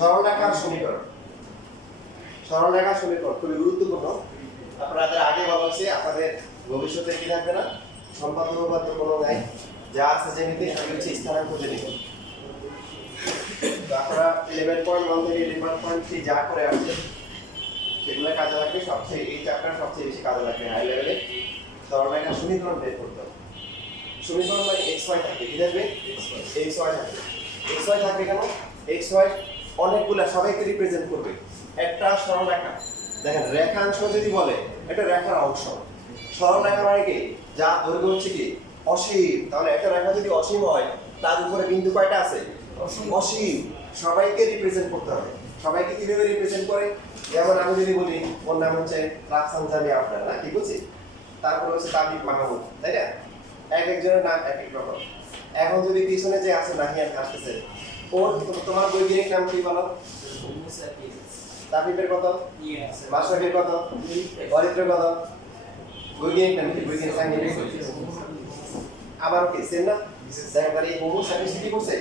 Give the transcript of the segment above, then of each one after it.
সরলরেখার সমীকরণ। সরলরেখার সমীকরণ খুবই গুরুত্বপূর্ণ। আপনাদের আগে বলা হয়েছে আপনাদের ভবিষ্যতে কি থাকবে না, সম্পাদ্য উপপাদ্য কোনো নাই, যা আছে যেমনি সবই হচ্ছে স্থানাঙ্ক জনিত। তো আপনারা 11.1 থেকে 11.3 যা করে আসছেন সেগুলো কাজে লাগবে। সবচেয়ে এই চ্যাপ্টার সবচেয়ে বেশি কাজে লাগবে হাই লেভেলে সরলরেখার সমীকরণ বের করতে হবে। সমীকরণ মানে xy থাকবে, কি থাকবে? xy থাকবে। xy থাকবে কেন? xy অনেকগুলা সবাইকে রিপ্রেজেন্ট করবে। একটা সরলরেখা, দেখেন রেখাংশ যদি বলে এটা রেখার অংশ। সরলরেখা মানে কি, যা দৈর্ঘ্য হচ্ছে কি অসীম। তাহলে একটা রেখা যদি অসীম হয় তার উপরে বিন্দু কয়টা আছে? অসীম। সবাইকে রিপ্রেজেন্ট করতে হবে। সবাইকে কিভাবে রিপ্রেজেন্ট করে? যেমন আমি যদি বলি ওর নাম হচ্ছে রাফসান জামি আপনার, না ঠিক আছে, তারপর হচ্ছে তাবিব মাহমুদ, তাই না? এক একজনের নাম এক এক রকম। এখন যদি পিছনে যে আছে নাহিয়ান হাসতেছে, ওর তোমার বৈজ্ঞানিক নাম কি বলো? তাবিবের কত? মাশরাফির কত? ওয়ারিদের কত? বৈজ্ঞানিক নাম কি? বৈজ্ঞানিক সাইন্টিফিক আবার কি সেম না? দেখেন তাহলে এই হোমো সাপিয়েন্স কি করছে?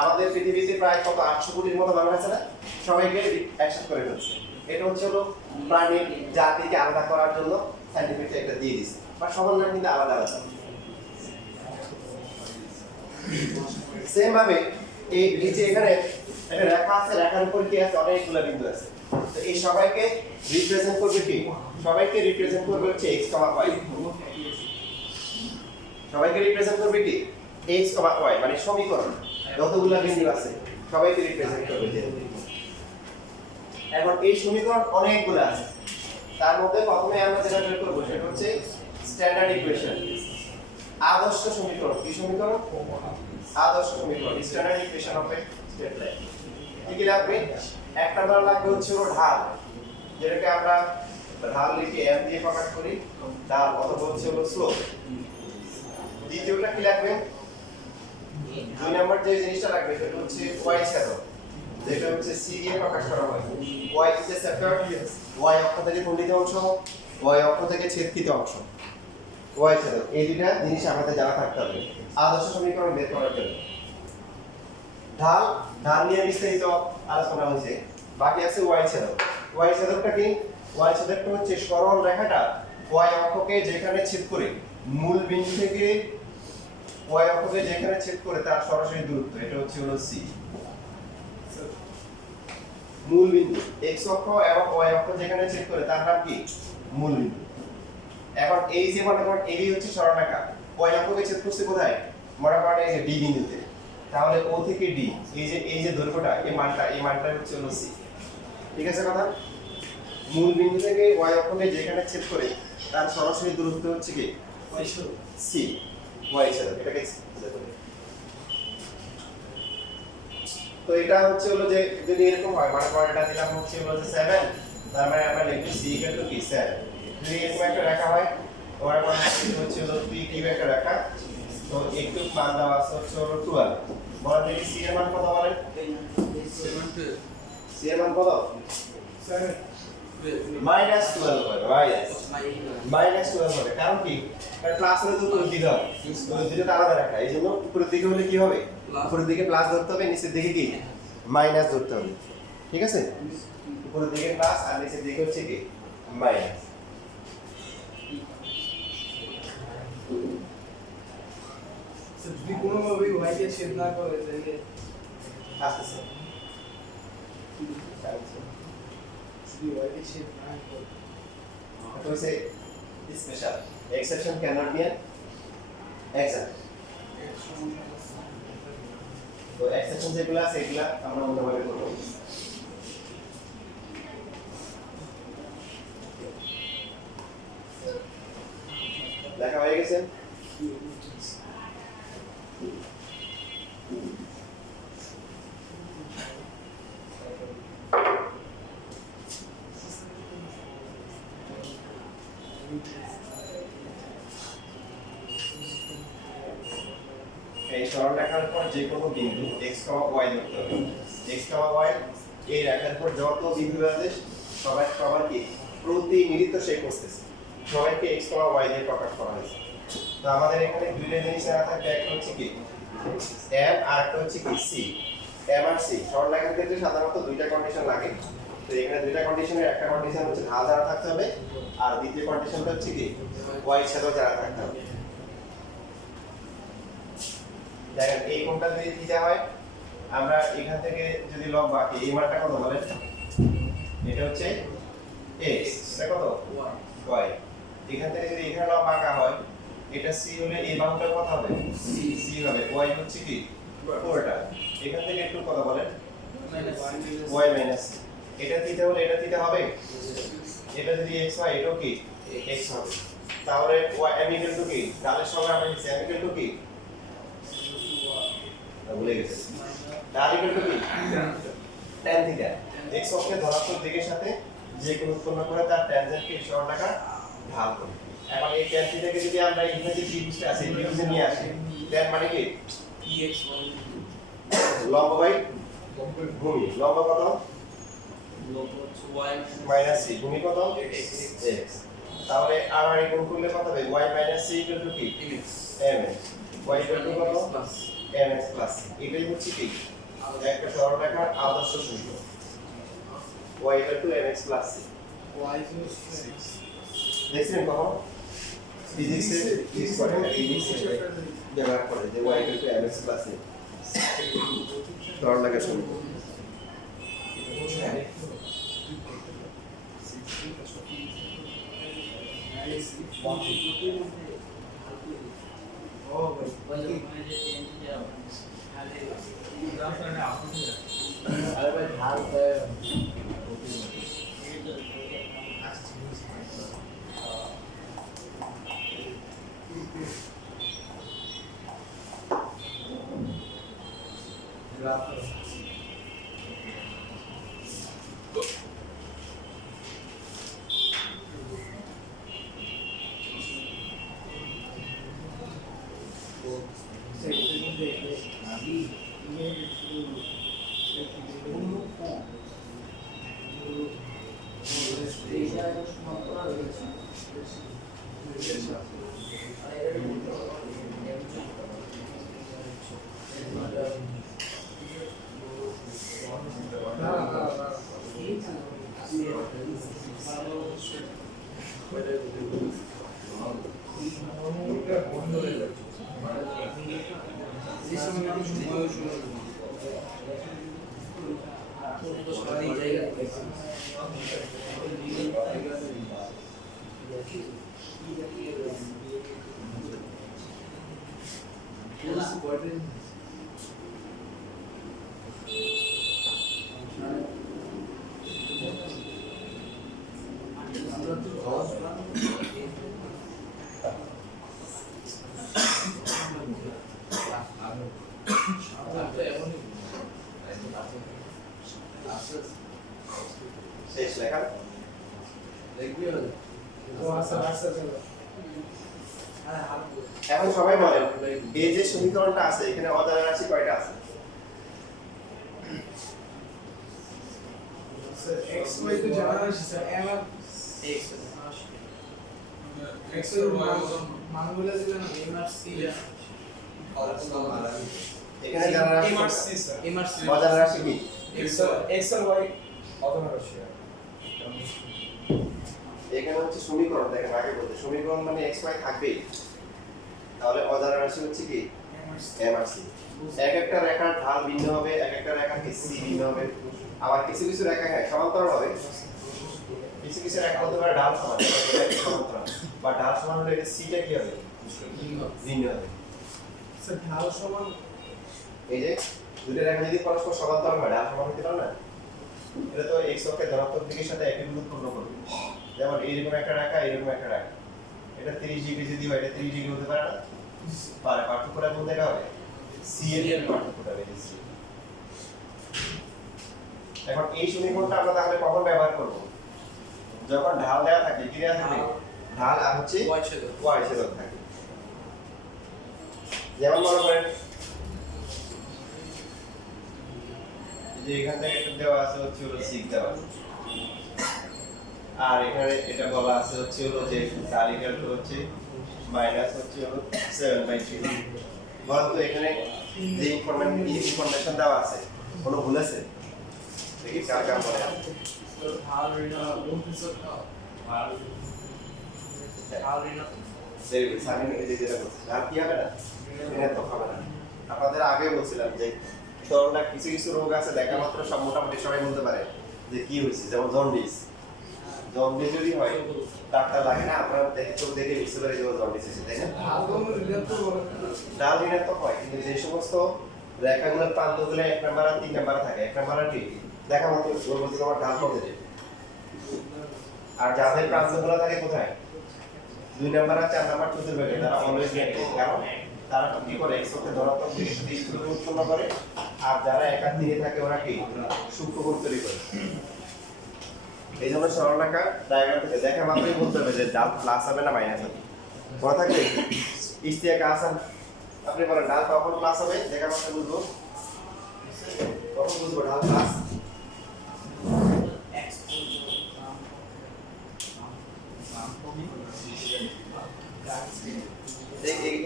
আমাদের পৃথিবীতে প্রায় কত 800 কোটির মতো মানুষ আছে না, সবাইকে একসাথে করে ফেলছে। এটা হচ্ছে হলো প্রাণীর জাতিকে আলাদা করার জন্য সাইন্টিফিক একটা দিয়ে দিছে, বা সবার নাম কিন্তু আলাদা আলাদা। সেম ভাবে এই নিচে এখানে একটা রেখা আছে, রেখার উপর কি আছে? অনেকগুলো বিন্দু আছে। তো এই সবাইকে রিপ্রেজেন্ট করবে কি? সবাইকে রিপ্রেজেন্ট করবে হচ্ছে x, y। সবাইকে রিপ্রেজেন্ট করবে কি? x, y মানে সমীকরণ। যতগুলো বিন্দু আছে সবাইকে রিপ্রেজেন্ট করবে। এখন এই সমীকরণ অনেকগুলো আছে, তার মধ্যে প্রথমে আমরা যেটা বের করব সেটা হচ্ছে স্ট্যান্ডার্ড ইকুয়েশন, আদর্শ সমীকরণ। কি সমীকরণ? আদর্শ সমীকরণ, standard equation of A straight line. কি লাগবে? একটা বার লাগবে হচ্ছে ঢাল, যেটাকে আমরা ঢাল লিখে m দিয়ে প্রকাশ করি, ঢাল অথবা হচ্ছে স্লোপ। দ্বিতীয়টা কি লাগবে? দুই নাম্বার যে জিনিসটা লাগবে সেটা হচ্ছে y ছেদক, যেটা হচ্ছে c দিয়ে প্রকাশ করা হয়। y is a sector, y অক্ষ থেকে খণ্ডিত অংশ, y অক্ষ থেকে ছেদকৃত অংশ, y ছেদক। এই দুইটা জিনিস আমাদের জানা থাকতে হবে আদর্শ সমীকরণ বের করার জন্য। ঢাল নিয়ে বিস্তারিত আলোচনা হয়েছে, বাকি আছে y ছেদক। y ছেদকটা কি? y ছেদকটা হচ্ছে সরল রেখাটা y অক্ষকে যেখানে ছেদ করে, মূল বিন্দু থেকে y অক্ষকে যেখানে ছেদ করে তার সরাসরি দূরত্ব, এটা হচ্ছে হলো c। মূল বিন্দু x অক্ষ এবং y অক্ষ যেখানে ছেদ করে তার নাম কি? মূল বিন্দু। এখন এই যে মনে করেন এই হচ্ছে সরলরেখা, y অক্ষকে ছেদ করছে কোথায়? মনে করেন এই যে d বিন্দুতে। তাহলে o থেকে d এই যে দৈর্ঘ্যটা, এই মানটা হচ্ছে হলো c। ঠিক আছে কথা? মূল বিন্দু থেকে y অক্ষকে যেখানে ছেদ করে তার সরাসরি দূরত্ব হচ্ছে কি? c, y ছেদক। এটাকে তো এটা হচ্ছে হলো যে যদি এরকম হয়, মানে পরেরটা দিলাম হচ্ছে হলো যে 7, তার মানে আমরা লিখব c ইকুয়াল টু কি 7। যদি এরকম একটা রেখা হয়, ওর মানে হচ্ছে হলো 3 কিউ একটা রেখা, তো একটু মান দেওয়া আছে হচ্ছে হলো 12। বলেন দেখি c এর মান কত বলেন? c এর মান কত? 7 -12 হবে, -12 হবে। কারণ কি? কারণ প্লাস হলে তো উপরের দিকে হবে, উপরের দিকে আলাদা রাখা। এইজন্য উপরের দিকে হলে কি হবে? উপরের দিকে প্লাস ধরতে হবে, নিচের দিকে কি মাইনাস ধরতে হবে। ঠিক আছে? উপরের দিকে প্লাস আর নিচের দিকে হচ্ছে কি মাইনাস। যদি কোনো ভাবে ওয়াইকে ছেদ না করে তাহলে আসতেছে যদি ওয়াইকে ছেদ না করে এটা হচ্ছে special, exception cannot be an example. তো এক্সেপশন যেগুলো আছে এগুলা আমরা অন্যভাবে করব। লেখা হয়ে গেছে? এই সরলরেখার উপর যে কোনো বিন্দু x, y ধরতে হবে। x, y এই রেখার উপর যত বিন্দু আছে সবার কি প্রতিনিধিত্ব সে করতেছে, সবাইকে x, y দিয়ে প্রকাশ করা হয়েছে। তো আমাদের এখানে দুইটা জিনিস জানা থাকবে, একটা হচ্ছে কি m আর একটা হচ্ছে কি c। এম আর সি সরলরেখার ক্ষেত্রে সাধারণত দুইটা কন্ডিশন লাগে। তো এখানে দুইটা কন্ডিশনের একটা কন্ডিশন হচ্ছে ঢাল জানা থাকতে হবে আর দ্বিতীয় কন্ডিশনটা হচ্ছে কি ওয়াই ছেদক জানা থাকতে হবে। দেখেন এই কোণটা যদি থিটা হয় আমরা এখান থেকে যদি লব বাকি এই মানটা কত বলেন? এটা হচ্ছে x, এটা কত? y। এখান থেকে যদি এখানে লব বাঁকা হয় এটা c হলে এই বাহুটা কত হবে? c হবে। y হচ্ছে কি? পুরোটা। এখান থেকে একটু কত বলেন? y মাইনাস এটা থিটা হলে এটা থিটা হবে। এটা যদি x হয় এটাও কি x হবে। তাহলে y m ইকুয়াল টু কি? ঢালের সঙ্গে আমরা লিখছি m ইকুয়াল টু কি? ভুলে গেছি। ঢাল ইকুয়াল টু কি? tan theta. x অক্ষের ধনাত্মক দিকের সাথে যে কোণ উৎপন্ন করে তার ট্যানজেন্টকে সরলরেখার ঢাল করে। এখন এই tan থিটাকে যদি আমরা এখানে যে ত্রিভুজটা আছে এই ত্রিভুজে নিয়ে আসি tan মানে কি? লম্ব বাই ভূমি। লম্ব কত? Minus c। ভূমি কত? x। তাহলে আর আর গুণ করলে কত হবে? y minus c equal to কি? mx। y ইকুয়াল টু কত? mx plus c। এটাই হচ্ছে কি? একটা সরলরেখার আদর্শ সমীকরণ। y equal to mx plus c। y equals 6 দেখছেন কখন? ফিজিক্সে ইউজ করে না, ফিজিক্সে ব্যবহার করে যে y equal to mx plus c। সরলরেখার সমীকরণ। শেষ লেখা এখন সবাই বলেন এই যে সমীকরণটা আছে এখানে অজানা রাশি কয়টা আছে? x y তো জানা আছে স্যার m আর x এর মানগুলো দিবেন m আর c এখানে জানা রাশি m আর c স্যার m আর c অজানা রাশি কি? x আর y অজানা রাশি। এখানে হচ্ছে সমীকরণ, দেখেন আগে বলতে সমীকরণ মানে x y থাকবেই। তাহলে অজানা রাশি হচ্ছে কি? m আর c। এক একটা রেখার ঢাল ভিন্ন হবে, এক একটা রেখার কি c ভিন্ন হবে। আবার কিছু কিছু রেখা সমান্তরাল হবে, কিছু কিছু রেখা হতে পারে ঢাল সমান, এটা সমান্তরাল বা ঢাল সমান হলে এটা c টা কি হবে? ভিন্ন হবে। স্যার ঢাল সমান এই যে দুটো রেখা যদি পরস্পর সমান্তরাল হয় ঢাল সমান হতে পারে না? এটা তো x অক্ষের ধনাত্মক দিকের সাথে একই দূরত্ব পূর্ণ করবে। যেমন এইরকম একটা রেখা এইরকম একটা রেখা, এটা 30 ডিগ্রি যদি হয় এটা 30 ডিগ্রি হতে পারে না? পারে। পার্থক্যটা কোন জায়গায় হবে? c এর পার্থক্যটা হবে c। এখন এই সমীকরণটা আমরা তাহলে কখন ব্যবহার করব? যখন ঢাল দেওয়া থাকে, কি দেওয়া থাকে? ঢাল আর হচ্ছে y ছেদক থাকে। যেমন মনে করেন যে এখান থেকে একটা দেওয়া আছে হচ্ছে হলো 6 দেওয়া আছে, আর এখানে এটা বলা আছে হচ্ছে হলো যে r ইকুয়াল টু হচ্ছে মাইনাস হচ্ছে হলো 7/3। বলতো এখানে যে ইনফরমেশন দেওয়া আছে কোনো ভুল আছে দেখি কার কার মনে আছে ভেরি গুড সামিন এই যে যেটা বলছি আর কি হবে না এটা তো হবে না আপনাদের আগে বলছিলাম যে ধরুন কিছু কিছু রোগ আছে দেখা মাত্র সব মোটামুটি সবাই বলতে পারে যে কি হয়েছে যেমন জন্ডিস জন্ডিস যদি হয় ডাক্তার লাগে না আপনারা দেখে চোখ দেখে বুঝতে পারে যে জন্ডিস হয়েছে তাই না ডাল ঋণাত্মক হয় কিন্তু যে সমস্ত রেখাগুলোর প্রান্তগুলো 1 নাম্বার আর 3 নাম্বার থাকে 1 নাম্বার আর কি দেখা মাত্র বলতে তোমার ডাল পজিটিভ আর যাদের প্রান্তগুলো থাকে কোথায় 2 নাম্বার আর 4 নাম্বার চতুর্ভাগে তারা অলওয়েজ নেগেটিভ কারণ তারা কি করে এক্সকে ধনাত্মক দিকের সাথে স্থিতি উৎপন্ন করে আর যারা একার দিকে থাকে ওরা কি সূক্ষ্মকোণ তৈরি করে এই জন্য সরলরেখা ডায়াগ্রাম থেকে দেখা মাত্রই বলতে হবে যে ডাল প্লাস হবে না মাইনাস হবে কথা থাকলে ইস্তিয়াক আসান আপনি বলেন ডাল কখন প্লাস হবে দেখা মাত্র বুঝবো কখন বুঝবো ডাল প্লাস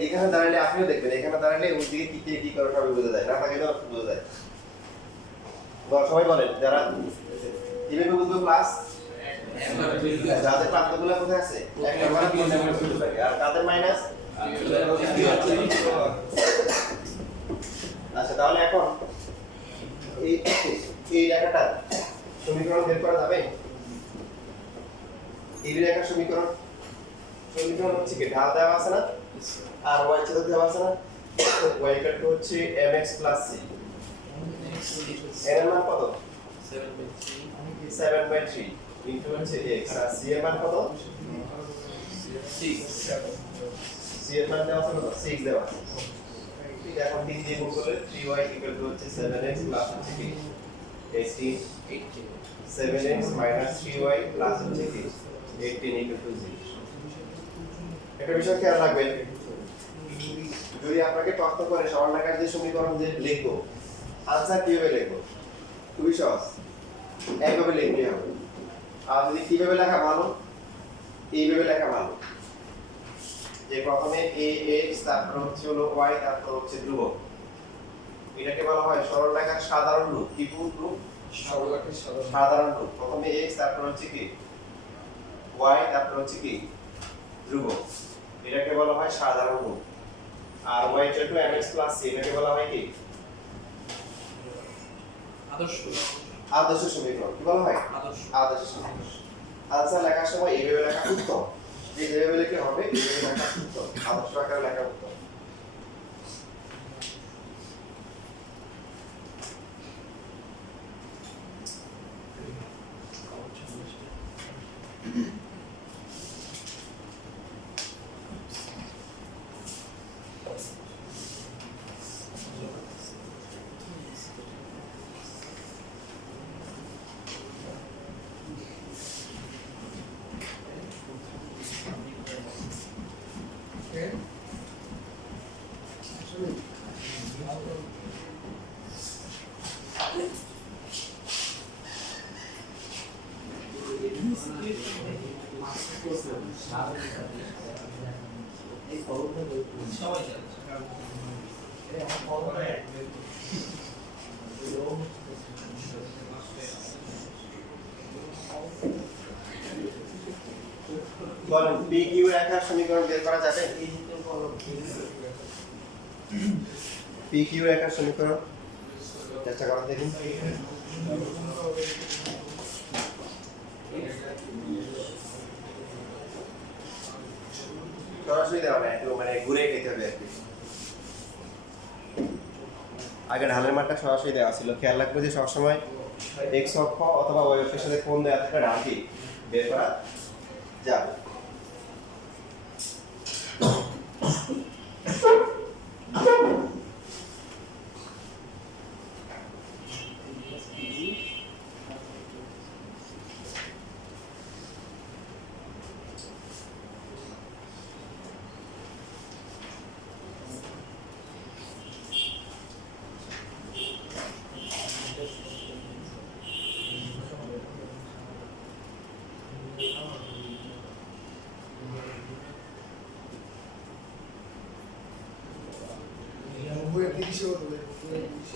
এখানে দাঁড়ালে আপনিও দেখবেন এখানে দাঁড়ালে ওই দিকে কি কি করে সবই বোঝা যায় না থাকলে তো বোঝা যায় সবাই বলেন যারা কিভাবে বুঝবো প্লাস যাদের প্রান্তগুলো কোথায় আছে এক নাম্বার আর 3 নাম্বার বুঝতে পারি আর কাদের মাইনাস আচ্ছা তাহলে এখন এই এই রেখাটা সমীকরণ বের করা যাবে এই রেখার সমীকরণ হচ্ছে কি ঢাল দেওয়া আছে না আর y ছেদ দেওয়া আছে না y ইকুয়াল টু হচ্ছে mx প্লাস c এর মান কত 7/3 ইনটু হচ্ছে x আর c এর মান কত 6 c এর মান দেওয়া আছে কত 6 দেওয়া আছে ঠিক এখন 3 দিয়ে গুণ করলে 3y ইকুয়াল টু হচ্ছে 7x প্লাস হচ্ছে কি 18 7x মাইনাস 3y প্লাস হচ্ছে কি 18 ইকুয়াল টু 0 একটা বিষয় খেয়াল রাখবেন যদি আপনাকে প্রশ্ন করে সরলরেখার যে সমীকরণ যে লিখবো আনসার কিভাবে লিখবো খুবই সহজ একভাবে লিখতে হবে আর যদি কিভাবে লেখা ভালো এইভাবে লেখা ভালো যে প্রথমে ax তারপর হচ্ছে হলো y তারপর হচ্ছে ধ্রুবক এটাকে বলা হয় সরলরেখার সাধারণ রূপ কি রূপ সরলরেখার সাধারণ রূপ প্রথমে x তারপর হচ্ছে কি y তারপর হচ্ছে কি ধ্রুবক এটাকে বলা হয় সাধারণ রূপ আর y = mx c এটাকে বলা হয় কি আদর্শ সমীকরণ কি বলা হয় আদর্শ সমীকরণ আনসার লেখার সময় এইভাবে লেখা উত্তম যে যেভাবে লিখে হবে এইভাবে লেখা উত্তম আদর্শ আকারে লেখা উত্তম বলেন PQ রেখার সমীকরণ বের করা যাবে PQ রেখার সমীকরণ চেষ্টা করা দেখুন সরাসরি দেওয়া না একটু মানে ঘুরে খেতে হবে আর কি আগে ঢালের মানটা সরাসরি দেওয়া ছিল খেয়াল রাখবে যে সবসময় x অক্ষ অথবা y অক্ষের সাথে কোণ দেওয়া থাকলে ঢাল কি বের করা যাবে Voy a pedir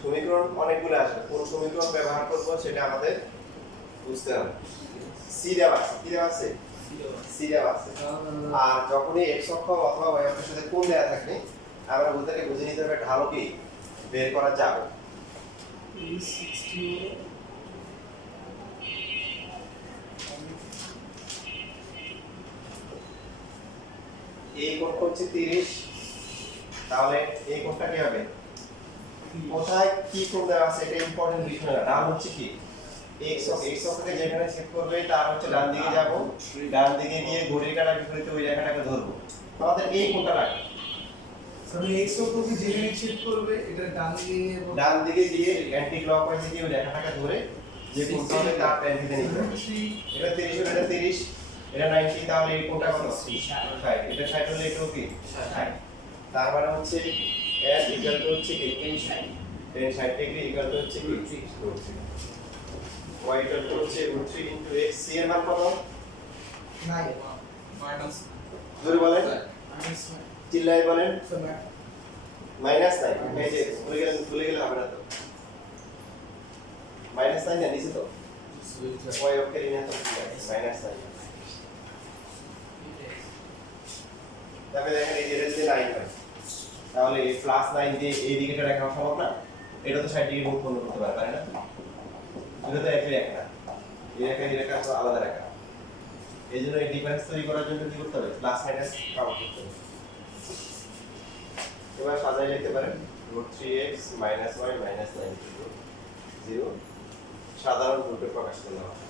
সমীকরণ অনেকগুলো আসে, কোন সমীকরণ ব্যবহার করব সেটা আমাদের বুঝতে হবে। সি দেওয়া আছে, কি দেওয়া আছে? সি দেওয়া আছে। আর যখনই x অক্ষ অথবা y অক্ষের সাথে কোণ দেওয়া থাকে আমরা বলতে বুঝে নিতে হবে ঢাল কি বের করা যাবে। এই কোণটা হচ্ছে 30, তাহলে এই কোণটা কি হবে? কোথায় কি কোণ দেওয়া আছে এটা ইম্পর্টেন্ট বিষয় না, ঢাল হচ্ছে কি x অক্ষকে যেখানে ছেদ করবে তার হচ্ছে ডান দিকে যাব, ডান দিকে গিয়ে ঘড়ির কাঁটার বিপরীতে ওই রেখাটাকে ধরবো। আমাদের এই কোণটা লাগে আমি x অক্ষকে যেখানে ছেদ করবে এটা ডান দিকে গিয়ে অ্যান্টি ক্লকওয়াইজে গিয়ে ওই রেখাটাকে ধরে যে কোণটা হবে তার tan থিটা নিতে হবে। এটা 30 এটা 30 এটা 90, তাহলে এই কোণটা কত? 60। এটা 60 হলে এটাও কি 60। তার মানে হচ্ছে n ইকুয়াল টু হচ্ছে কি 60 ডিগ্রি ইকুয়াল টু হচ্ছে কি y ইকুয়াল টু হচ্ছে √3 ইনটু x। c এর মান কত? জোরে বলেন, চিল্লায় বলেন। -9 এই যে ভুলে গেলে হবে না তো, -9 না নিচে তো y অক্ষের ঋণাত্মক -9। তবে দেখেন এই যে এটা যদি 9 হয় তাহলে এই +9 দিয়ে এই দিকেটা রাখা সম্ভব না, এটা তো 60 ডিগ্রি উৎপন্ন করতে পারে না, এটা তো একই রেখা, এই রেখা তো আলাদা রেখা। এই জন্য এই ডিফারেন্স তৈরি করার জন্য কি করতে হবে? প্লাস মাইনাস কাউন্ট করতে হবে। এবার সাজায় লিখতে পারেন √3x - y - 9 0 সাধারণ রূপে প্রকাশ করতে হবে।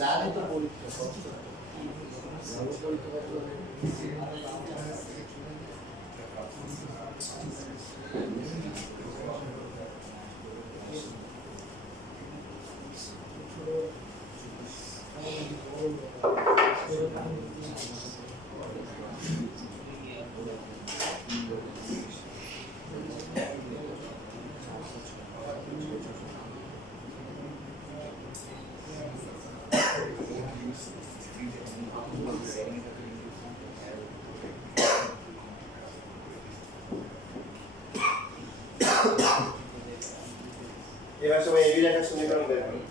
জানি তো পরীক্ষা এবার সবাই এই রেখার সমীকরণ বের করুন।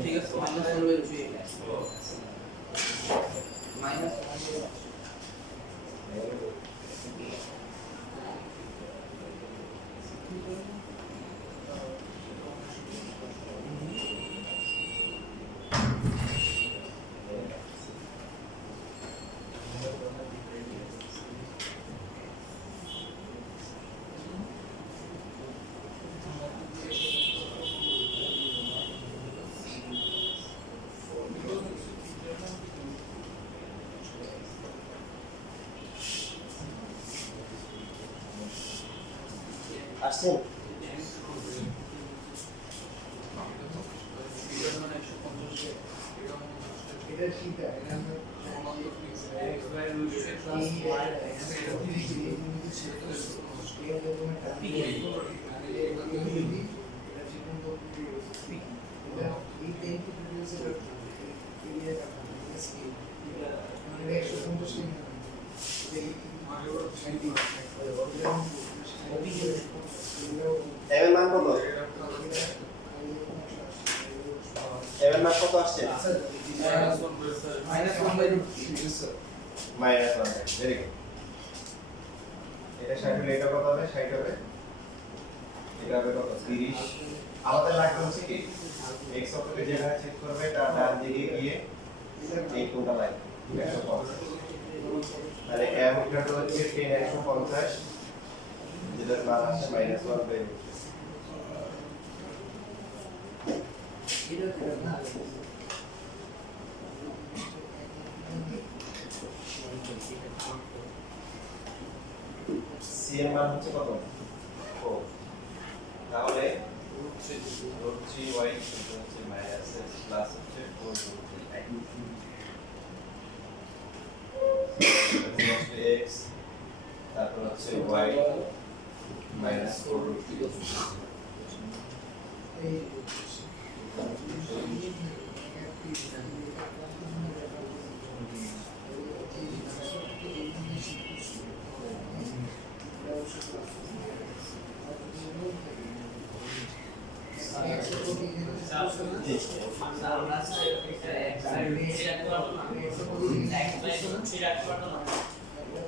ঠিক আছে মাইনাস আসছেন? এটা ঠিক আছে এর মান কত? এর মান কত আসছে? Minus 1 very good. এটা 60 হলে এটা কত হবে? 60 হবে। এটা হবে কত? 30। আমাদের লাগবে হচ্ছে কি x অক্ষকে যেখানে চেক করবে তার ডান দিকে গিয়ে এই কোণটা লাগবে 150। তাহলে m ইকুয়াল হচ্ছে 10 150 যেটার মান আসছে -1 বাই c এর মান হচ্ছে কত? 4। তাহলে √3y হচ্ছে -x প্লাস হচ্ছে 4 x তারপর হচ্ছে y -4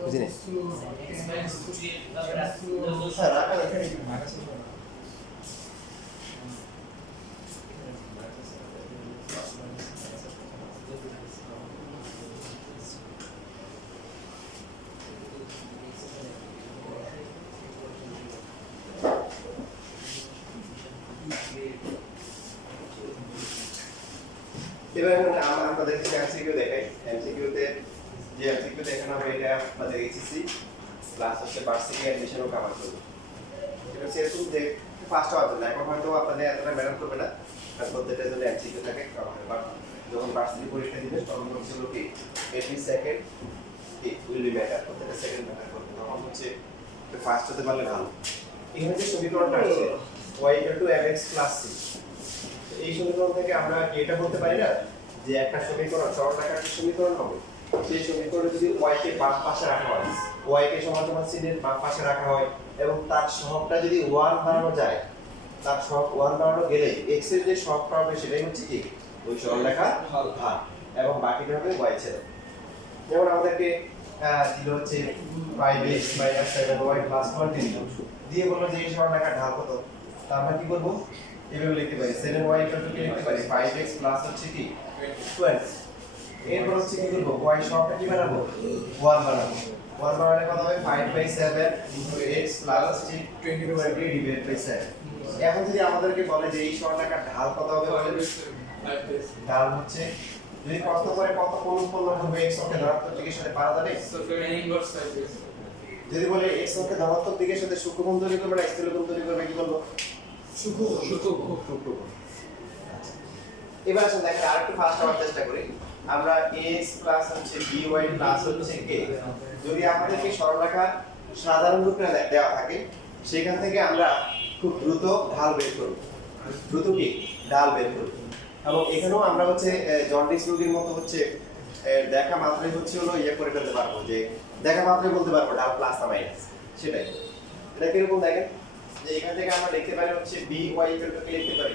বুঝিনি? হ্যাঁ রাখা রাখা এবার আমরা আপনাদের কিছু এমসিকিউ দেখাই। এমসিকিউ তে যে এমসিকিউ দেখানো হবে এটা আমাদের এইচএসসি ক্লাস হচ্ছে ভার্সিটি অ্যাডমিশনও কভার করবে। এটা হচ্ছে এরকম যে ফার্স্ট হওয়ার জন্য এখন হয়তো আপনাদের এতটা ম্যাটার করবে না, কারণ প্রত্যেকটা জন্য এমসিকিউ থাকে কভার হবে। বাট যখন ভার্সিটি পরীক্ষা দিবে তখন হচ্ছে হলো কি every second will be matter, প্রত্যেকটা সেকেন্ড ম্যাটার করবে। তখন হচ্ছে ফার্স্ট হতে পারলে ভালো। এখানে যে সমীকরণটা আছে y mx c, এই সমীকরণ থেকে আমরা এটা বলতে পারি না যে একটা সমীকরণ সরলরেখার যে সমীকরণ হবে সেই সমীকরণে যদি y কে বাম পাশে রাখা হয়, y কে সমান সমান চিহ্নের বাম পাশে রাখা হয় এবং তার সহগটা যদি 1 বানানো যায়, তার সহগ 1 বানানো গেলে x এর যে সহগটা হবে সেটাই হচ্ছে কি ওই সরলরেখার ঢাল এবং বাকিটা হবে y ছেদ। যেমন আমাদেরকে দিল হচ্ছে 5x - 7y + 1 দিয়ে বললো যে এই সরলরেখার ঢাল কত, তা আমরা কি করব? এভাবে লিখতে পারি 7y কি লিখতে পারি 5x প্লাস হচ্ছে কি 12। এরপর হচ্ছে কি করব y সহগটা কি বানাবো 1 বানাবো। 1 বানালে কত হবে 5/7 x প্লাস হচ্ছে 20/7। এখন যদি আমাদেরকে বলে যে এই সরলরেখার ঢাল কত হবে বলে ঢাল হচ্ছে যদি প্রশ্ন করে কত কোণ উৎপন্ন করবে x অক্ষে ধনাত্মক দিকের সাথে পারা যাবে, যদি বলে x অক্ষে ধনাত্মক দিকের সাথে সূক্ষ্মকোণ তৈরি করবে না স্থূলকোণ তৈরি করবে কি বলবো সূক্ষ্মকোণ। এবার আসুন দেখেন আরেকটু ফাস্ট হওয়ার চেষ্টা করি। আমরা x প্লাস হচ্ছে by প্লাস হচ্ছে k যদি আমাদেরকে সরলরেখা সাধারণ রূপে দেওয়া থাকে সেখান থেকে আমরা খুব দ্রুত ঢাল বের করব। দ্রুত কি ঢাল বের করব। এবং এখানেও আমরা হচ্ছে জন্ডিস রোগীর মতো হচ্ছে দেখা মাত্রই হচ্ছে হলো ইয়ে করে ফেলতে পারবো, যে দেখা মাত্রই বলতে পারবো ঢাল প্লাস না মাইনাস। সেটাই এটা কিরকম দেখেন যে এখান থেকে আমরা লিখতে পারি হচ্ছে by কি লিখতে পারি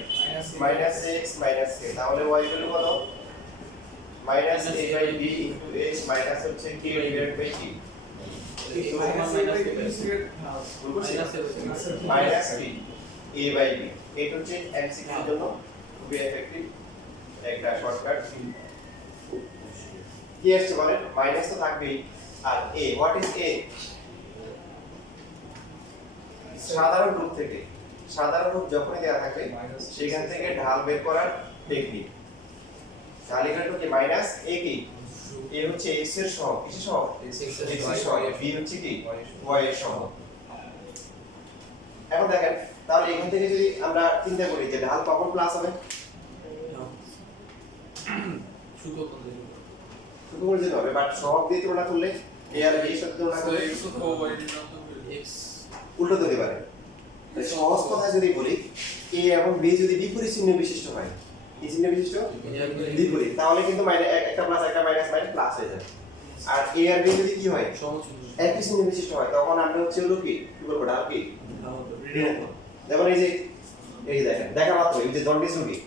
-x - k, তাহলে y কত -a/b * x মাইনাস হচ্ছে k ডিভাইডেড বাই কি মাইনাস b a/b। এটা হচ্ছে এমসিকিউ এর জন্য খুবই এফেক্টিভ একটা শর্টকাট। কি আসছে বলেন মাইনাস তো থাকবেই, আর a হোয়াট ইজ a? সাধারণ রূপ থেকে, সাধারণ রূপ যখনই দেওয়া থাকে সেখান থেকে ঢাল বের করার টেকনিক। ঢাল ইকুয়াল টু কি মাইনাস a কি a হচ্ছে x এর সহগ, কিসের সহগ x এর সহগ, b হচ্ছে কি y এর সহগ। এখন দেখেন তাহলে এখান থেকে যদি আমরা চিন্তা করি যে ঢাল কখন প্লাস হবে, শুধু বলতে শুধু করে যেতে হবে, বাট সহগ দিয়ে তুলনা করলে এ আর বি এর সাথে তুলনা করলে x উল্টো হতে পারে। তাই সহজ কথা যদি বলি এ এবং বি যদি বিপরীত চিহ্ন বিশিষ্ট হয়, কি চিহ্ন বিশিষ্ট? বিপরীত, তাহলে কিন্তু একটা প্লাস একটা মাইনাস মাইনাস প্লাস হয়ে যায়। আর এ আর বি যদি কি হয় একই চিহ্ন বিশিষ্ট হয় তখন আমরা হচ্ছে হলো কি বলবো ঢাল কি ঋণাত্মক। যেমন এই যে দেখেন দেখা মাত্র এই যে জন্ডিস রোগী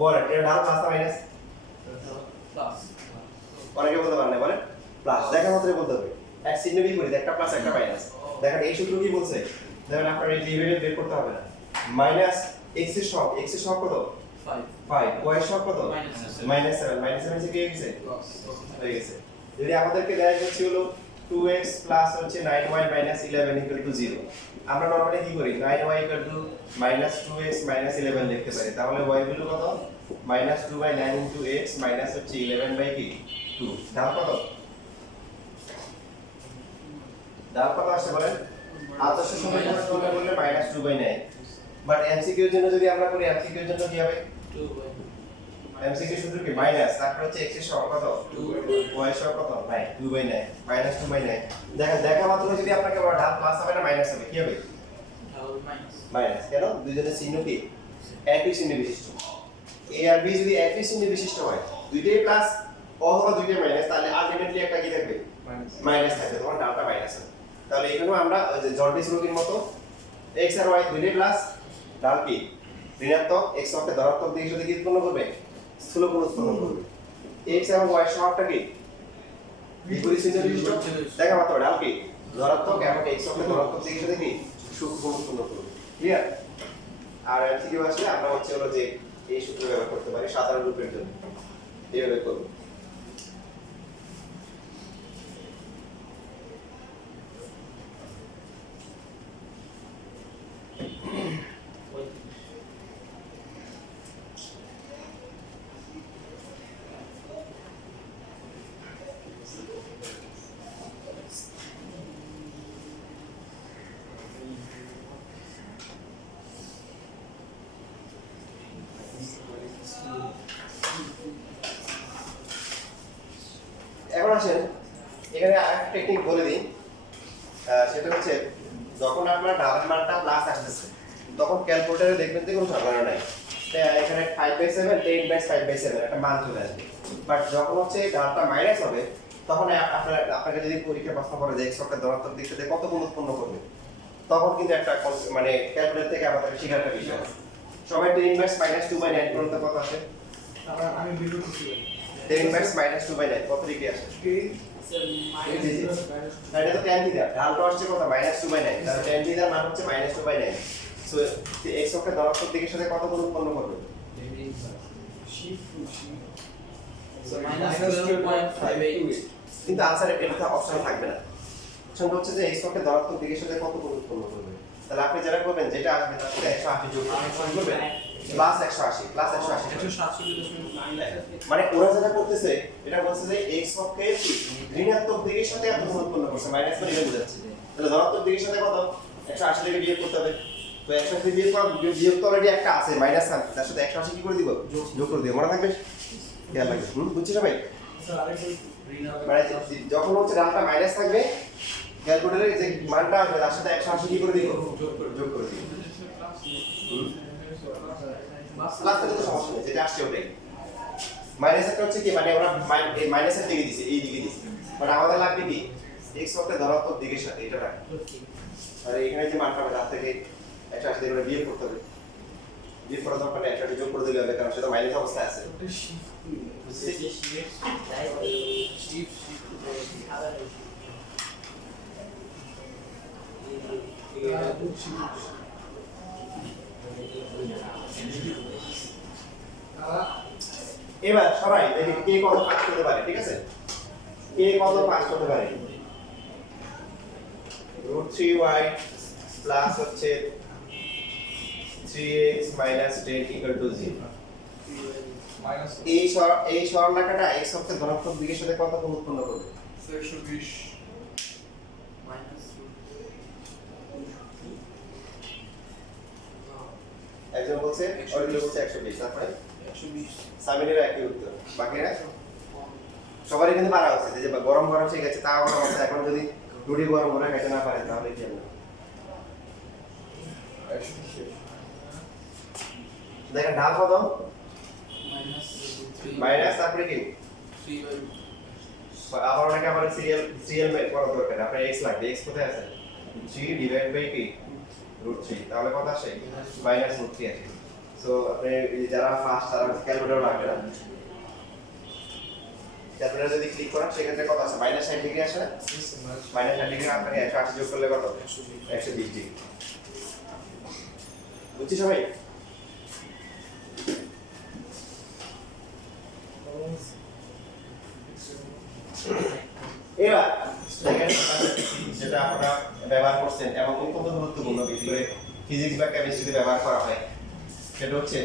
বলেন এটা ঢাল প্লাস না মাইনাস? প্লাস অনেকে বলতে পারেন না, বলেন প্লাস, দেখা মাত্রই বলতে হবে এক চিহ্ন বিপরীত একটা প্লাস একটা মাইনাস। দেখেন এই সূত্র কি বলছে, দেখেন আপনার এই ডেরিভেটিভ বের করতে হবে না, মাইনাস x এর সহগ কত 5, y এর সহগ কত -7, -7 থেকে কি হয়ে গেছে। যদি আমাদেরকে দেয়া হচ্ছে হলো 2x প্লাস হচ্ছে 9y - 11 0, আমরা নরমালি কি করি 9y -2x - 11 লিখতে পারি, তাহলে y ভ্যালু কত -2/9 * x মাইনাস হচ্ছে 11/2, ডাল কত আসছে বলেন? আদর্শ সমীকরণ তুলনা করলে -2/9, বাট এমসিকিউ এর জন্য যদি আমরা করি এমসিকিউ এর জন্য কি হবে? এমসিকিউ সূত্র কি মাইনাস, তারপর হচ্ছে x এর সহগ কত 2, y এর সহগ কত 9, 2/9 -2/9। দেখেন দেখা মাত্র যদি আপনাকে বলা ঢাল প্লাস হবে না মাইনাস হবে, কি হবে? মাইনাস। কেন? দুইজনের চিহ্ন কি একই চিহ্ন বিশিষ্ট। এ আর বি যদি একই চিহ্ন বিশিষ্ট হয়, দুইটাই প্লাস অথবা দুইটাই মাইনাস, তাহলে আলটিমেটলি একটা কি থাকবে? মাইনাস থাকবে, তখন ডালটা মাইনাস হবে। তাহলে এখানেও আমরা ওই যে জন্ডিস রোগীর মতো x আর y দুইটাই প্লাস, ডাল কি ঋণাত্মক, x অক্ষে ধনাত্মক দিকের সাথে কি উৎপন্ন করবে? স্থূলকোণ উৎপন্ন করবে। x এবং y এর সহগটা কি বিপরীত চিহ্ন বিশিষ্ট, দেখা মাত্র ডাল কি ধনাত্মক এবং x অক্ষে ধনাত্মক দিকের সাথে কি সূক্ষ্মকোণ উৎপন্ন করবে। ক্লিয়ার? আর এমসিকিউ আসলে আমরা হচ্ছে হলো যে এই সূত্র ব্যবহার করতে পারি সাধারণ রূপের জন্য, এইভাবে করব। এখন আসেন এখানে আরেকটা টেকনিক বলে দিই, সেটা হচ্ছে যখন আপনার ডালের মানটা প্লাস আসতেছে তখন ক্যালকুলেটরে দেখবেন যে কোনো ঝামেলা নাই, এখানে 5/7 10/5/7 একটা মান চলে আসবে। বাট যখন হচ্ছে ডালটা মাইনাস হবে তখন আপনাকে যদি পরীক্ষা প্রশ্ন করে যে x অক্ষের ধনাত্মক দিক থেকে কত গুণ উৎপন্ন করবে, তখন কিন্তু একটা মানে ক্যালকুলেটর থেকে আমাদের শেখার একটা বিষয় আছে। সবাই 10 - 2/9 পর্যন্ত কত আসে? আমি বিলু কিছু 10 - 2/9 কত ডিগ্রি আসে? এটা তো tan থিটা, ঢালটা আসছে কত -2/9, তাহলে tan থিটার মান হচ্ছে -2/9। সো x অক্ষের ধনাত্মক দিকের সাথে কত গুণ উৎপন্ন করবে? কিন্তু আনসার এটা অপশন থাকবে না, অপশনটা হচ্ছে যে x অক্ষের ধনাত্মক দিকের সাথে কত গুণ উৎপন্ন করবে। তাহলে আপনি যেটা করবেন যেটা আসবে তার সাথে 180 যোগ করবেন, +180 মানে ওরা যেটা করতেছে এটা বলছে যে x অক্ষের ঋণাত্মক দিকের সাথে এত গুণ উৎপন্ন করছে, মাইনাস করে এটা বোঝাচ্ছে। তাহলে ধনাত্মক দিকের সাথে কত 180 থেকে বিয়োগ করতে হবে, তো 180 বিয়োগ করা বিয়োগ তো অলরেডি একটা আছে মাইনাস সাম, তার সাথে 180 কি করে দিব? যোগ করে দিব, মনে থাকবে? খেয়াল রাখবে, বুঝছিস ভাই? মানে যখন হচ্ছে ডালটা মাইনাস থাকবে ক্যালকুলেটরে যে মানটা আসবে তার সাথে 180 কি করে দিব? যোগ করে দিব। প্লাস থাকলে তো সমস্যা নেই, যেটা আসছে ওটাই। মাইনাস একটা হচ্ছে কি মানে ওরা এই মাইনাসের দিকে দিছে, এই দিকে দিছে, মানে আমাদের লাগবে কি x অক্ষের ধনাত্মক দিকের সাথে এটা রাখ, আর এখানে যে মানটা হবে তার থেকে 180 থেকে বিয়োগ করতে হবে, বিয়োগ করার দরকার নেই, 180 যোগ করে দিলে হবে কারণ সেটা মাইনাস অবস্থায় আছে। এবার সবাই দেখি কে কত পাস করতে পারে, ঠিক আছে? কে কত পাস করতে পারে? √3y প্লাস হচ্ছে 3x - 10 = 0। এই সরলরেখাটা x অক্ষের ধনাত্মক দিকের সাথে কত গুণ উৎপন্ন করবে? 120 - বলছে অরিজিন বলছে 120 তারপরে 120 সামিনের একই উত্তর বাকিরা সবারই কিন্তু পারা হচ্ছে যে গরম গরম ঠিক আছে তা গরম আছে এখন যদি রুটি গরম করে খাইতে না পারে তাহলে কি হবে দেখেন ঢাল কত মাইনাস তারপরে কি আবার অনেকে আবার সিরিয়াল বের করা দরকার আপনার x লাগবে x কোথায় আছে 3 ডিভাইড বাই কি √3 তাহলে কত আসে মাইনাস √3 আসে সো আপনি যারা ফার্স্ট তারা ক্যালকুলেটর লাগবে না ক্যালকুলেটর যদি ক্লিক করেন সেক্ষেত্রে কত আসে মাইনাস 60 ডিগ্রি আসে না মাইনাস 60 ডিগ্রি আপনি 180 যোগ করলে কত 120 ডিগ্রি বুঝছি সবাই এবার দেখেন যেটা আপনারা ব্যবহার করছেন এবং অত্যন্ত গুরুত্বপূর্ণ বিশেষ করে ফিজিক্স বা কেমিস্ট্রিতে ব্যবহার করা হয় সেটা হচ্ছে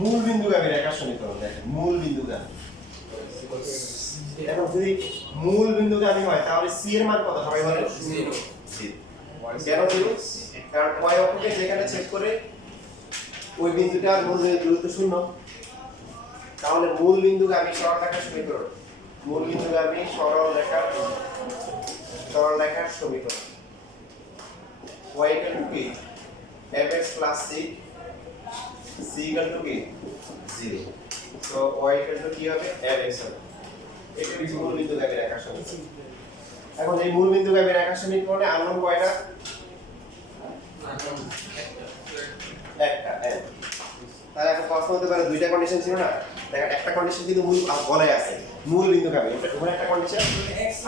মূল বিন্দুগামী রেখার সমীকরণ দেখেন মূল বিন্দুগামী এখন যদি মূল বিন্দুগামী হয় তাহলে সি এর মান কত সবাই বলেন 0 কেন 0 কারণ y অক্ষকে যেখানে ছেদ করে ওই বিন্দুটার মূল দূরত্ব 0 তাহলে মূল বিন্দুগামী সরল রেখার সমীকরণ মূল বিন্দুগামী সরল রেখার সমীকরণ y equal to কি fx plus c c equal to কি 0 so y equal to কি হবে fx হবে এটা হচ্ছে মূল বিন্দুগামী রেখার সমীকরণ এখন এই মূল বিন্দুগামী রেখার সমীকরণে আননোন কয়টা একটা n তাহলে এখন প্রশ্ন হতে পারে দুইটা কন্ডিশন ছিল না দেখেন একটা কন্ডিশন কিন্তু মূল বলাই আছে মূল বিন্দুগামী ওখানে একটা কন্ডিশন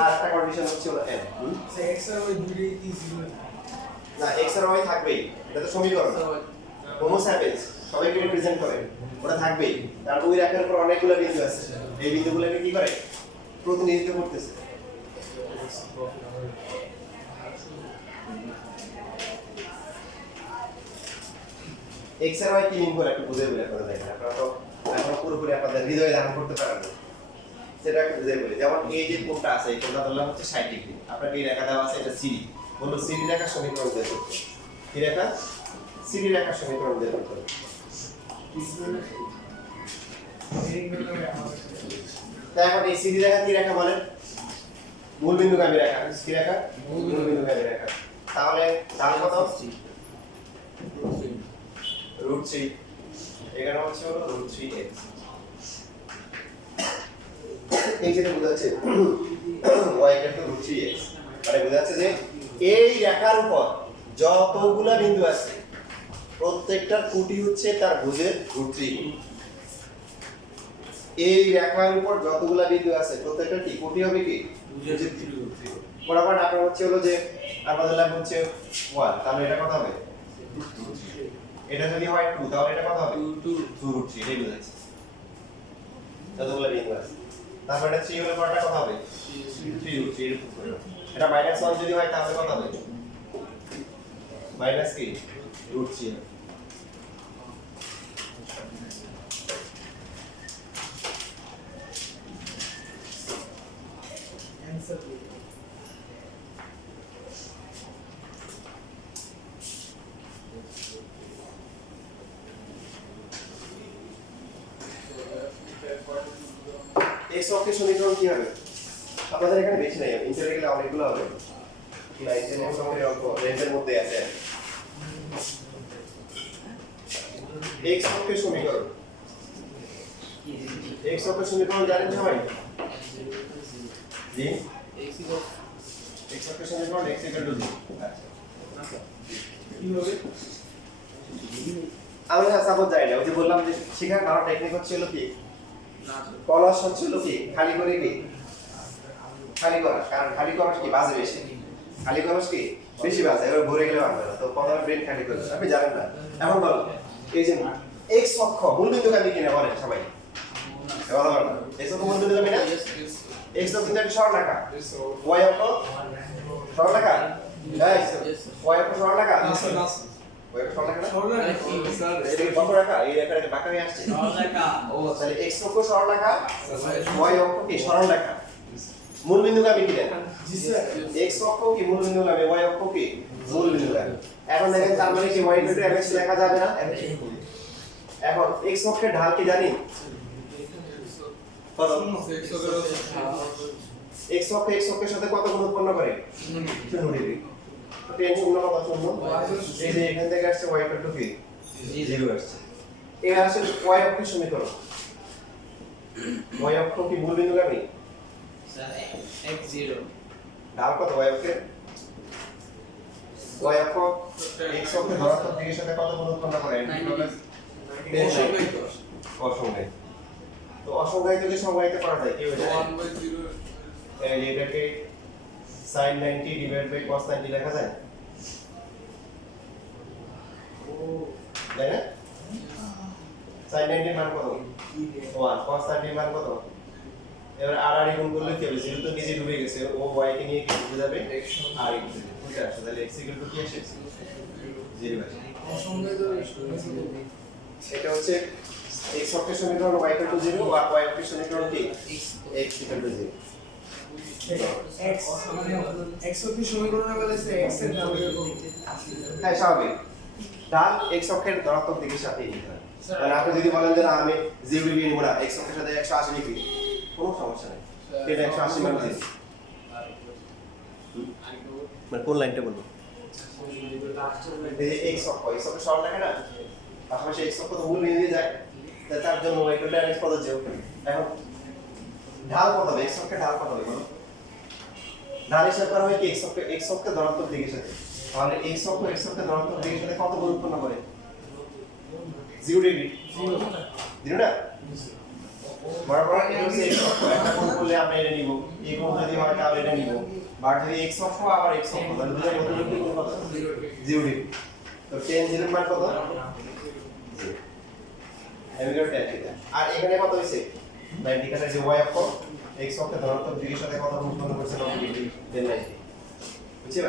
আর একটা কন্ডিশন হচ্ছে হলো n x আর y দুইটাই কি 0 না x আর y থাকবেই এটা তো সমীকরণ হোমো স্যাপিয়েন্স সবাইকে রিপ্রেজেন্ট করে ওটা থাকবেই কারণ ওই রেখার উপর অনেকগুলো বিন্দু আছে এই বিন্দুগুলোকে কি করে প্রতিনিধিত্ব করতেছে x আর y কি মিন করে একটু বুঝে বলে আপনারা দেখেন আপনারা তো এখন পুরোপুরি আপনাদের হৃদয়ে ধারণ করতে পারেন না সেটা একটু বুঝে বলি যেমন এই যে কোণটা আছে এই কোণটা ধরলাম হচ্ছে 60 ডিগ্রি আপনাকে এই রেখা দেওয়া আছে এটা সিডি বলুন সিডি রেখার সমীকরণ বের করতে কি রেখা সিডি রেখার সমীকরণ বের করতে তাই এখন এই সিডি রেখা কি রেখা বলেন মূল বিন্দুগামী রেখা কি রেখা মূল বিন্দুগামী রেখা তাহলে ঢাল কত √3 এখানে হচ্ছে হলো √3x এই যেটা বোঝাচ্ছে y equal to √3x মানে বোঝাচ্ছে যে এই রেখার উপর যতগুলা বিন্দু আছে প্রত্যেকটার কোটি হচ্ছে তার ভুজের √3 এই রেখার উপর যতগুলা বিন্দু আছে প্রত্যেকটা কি কোটি হবে কি ভুজের √3 বরাবর আপনার হচ্ছে হলো যে আমাদের লাভ হচ্ছে 1 তাহলে এটা কত হবে এটা যদি হয় 2 তাহলে এটা কত হবে 2√3 এটাই বোঝাচ্ছে যতগুলো বিন্দু আছে তারপর এটা 3 হলে পরটা কত হবে 3√3 এর উপর এটা -1 যদি হয় তাহলে কত হবে মাইনাস কি √3 आंसर x অক্ষের সমীকরণ কি হবে আপনাদের এখানে বেশি নাই ইন্টারগ্রালে অনেকগুলো হবে না ইন্টারগ্রাল মোটামুটি অল্প রেঞ্জের মধ্যে আছে x অক্ষের সমীকরণ x অক্ষের সমীকরণ জানেন সবাই জি x অক্ষের সমীকরণ x = 0 আচ্ছা কি হবে আমরা সাপোজ যাই না ওই যে বললাম যে শেখার ভালো টেকনিক হচ্ছে হলো কি কলস হচ্ছে হলো কি খালি করে কি খালি করা কারণ খালি কলস কি বাজে বেশি খালি কলস কি বেশি বাজে এবার ভরে গেলে বাজবে না তো প্রথমে ব্রেন খালি করে আপনি জানেন না এখন বলো এই যে x অক্ষ মূল বিন্দুগামী কিনা বলেন সবাই বলো বলো x অক্ষ মূল বিন্দুগামী না x অক্ষ কিন্তু একটা সরলরেখা y অক্ষ সরলরেখা গাইস y অক্ষ সরলরেখা y অক্ষ সরলরেখা সরলরেখা কি স্যার এটা কি বক্ররেখা এই রেখাটাকে বাঁকা হয়ে আসছে সরলরেখা ও তাহলে x অক্ষ সরলরেখা y অক্ষ কি সরলরেখা মূল বিন্দুগামী কি রেখা জি স্যার x অক্ষ কি মূল বিন্দুগামী y অক্ষ কি মূল বিন্দুগামী এখন দেখেন তার মানে কি y = mx লেখা যাবে না এখন x অক্ষের ঢাল কি জানি কত x অক্ষের সাথে কত গুণ উৎপন্ন করে 0 ডিগ্রি তো tan শূন্য কত শূন্য এই যে এখান থেকে আসছে y ইকুয়াল টু কি 0 আসছে এবার আসলে y অক্ষের সমীকরণ y অক্ষ কি মূল বিন্দুগামী স্যার x0 ঢাল কত y অক্ষের y অক্ষ x অক্ষের ধনাত্মক দিকের সাথে কত গুণ উৎপন্ন করে অসংজ্ঞায়িত তো অসংজ্ঞায়িতকে সংজ্ঞায়িত করা যায় কি হয়ে যায় 1/0 এই এটাকে sin 90 ডিভাইড বাই cos 90 লেখা যায় তাই না sin 90 এর মান কত 1 cos 90 এর মান কত এবার আর গুণ করলে কি হবে 0 তো নিজে ডুবে গেছে ও y কে নিয়ে কি ডুবে যাবে আর বুঝে আসছে তাহলে x কি আসে 0 আসে অসংজ্ঞায়িত এটা হচ্ছে x অক্ষের সমীকরণ y 0 আর y অক্ষের সমীকরণ কি x 0 x মানে x অক্ষের সমীকরণে বলেছে x এর ঢাল বের করব হ্যাঁ স্বাভাবিক ঢাল x অক্ষের ধনাত্মক দিকের সাথে নিতে হবে মানে আপনি যদি বলেন যে না আমি 0 ডিগ্রি নিব না x অক্ষের সাথে 180 ডিগ্রি কোনো সমস্যা নেই এটা 180 মান দিন মানে কোন লাইনটা বলবো এই যে x অক্ষ সরল রেখা না পাশাপাশি x অক্ষ তো মূল বিন্দু দিয়ে যায় তার জন্য y ইকুয়াল টু mx প্রযোজ্য এখন ঢাল কত হবে x অক্ষের ঢাল কত হবে বলো ঢাল হিসাব করা হয় কি x অক্ষের ধনাত্মক দিকের সাথে তাহলে x অক্ষের ধনাত্মক দিকের সাথে কত গুণ উৎপন্ন করে 0 ডিগ্রি 0 না বরাবর এটা হচ্ছে x অক্ষ একটা কোণ করলে আমরা এটা নিব এই কোণ যদি হয় তাহলে এটা নিব বা যদি x অক্ষ আবার x অক্ষ তাহলে দুটোর মধ্যে কি কোণ কত 0 ডিগ্রি তো tan 0 এর মান কত 0 এমিগ্রেট tan থিটা আর এখানে কত হইছে 90 কাটা যে y অক্ষ x অক্ষের ধনাত্মক দিকের সাথে কত গুণ উৎপন্ন করছে 90 ডিগ্রি tan 90 বুঝছিস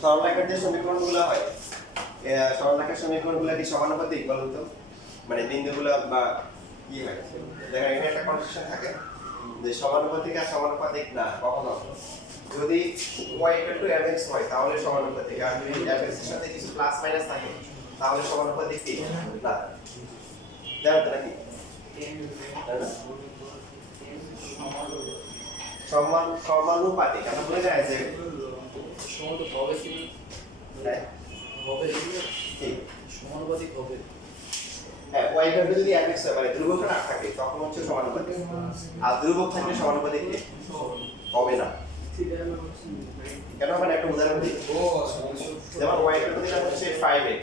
সরলরেখার যে সমীকরণগুলো হয় সরলরেখার সমীকরণগুলো কি সমানুপাতিক বলুন তো মানে বিন্দুগুলো বা কি হয় দেখা এখানে একটা কন্ডিশন থাকে যে সমানুপাতিক আর সমানুপাতিক না কখনো যদি y mx হয় তাহলে সমানুপাতিক আর যদি fx এর সাথে কিছু প্লাস মাইনাস থাকে তাহলে সমানুপাতিক কি না জানেন তো নাকি সমানুপাতিক আমরা বলে যাই যে সমানুপাতিক হবে কি হ্যাঁ হবে ঠিক সমানুপাতিক হবে হ্যাঁ y যদি fx হয় মানে ধ্রুবক না থাকে তখন হচ্ছে সমানুপাতিক আর ধ্রুবক থাকলে সমানুপাতিক কি হবে না কেন মানে একটা উদাহরণ দিই যেমন y দিলাম হচ্ছে 5x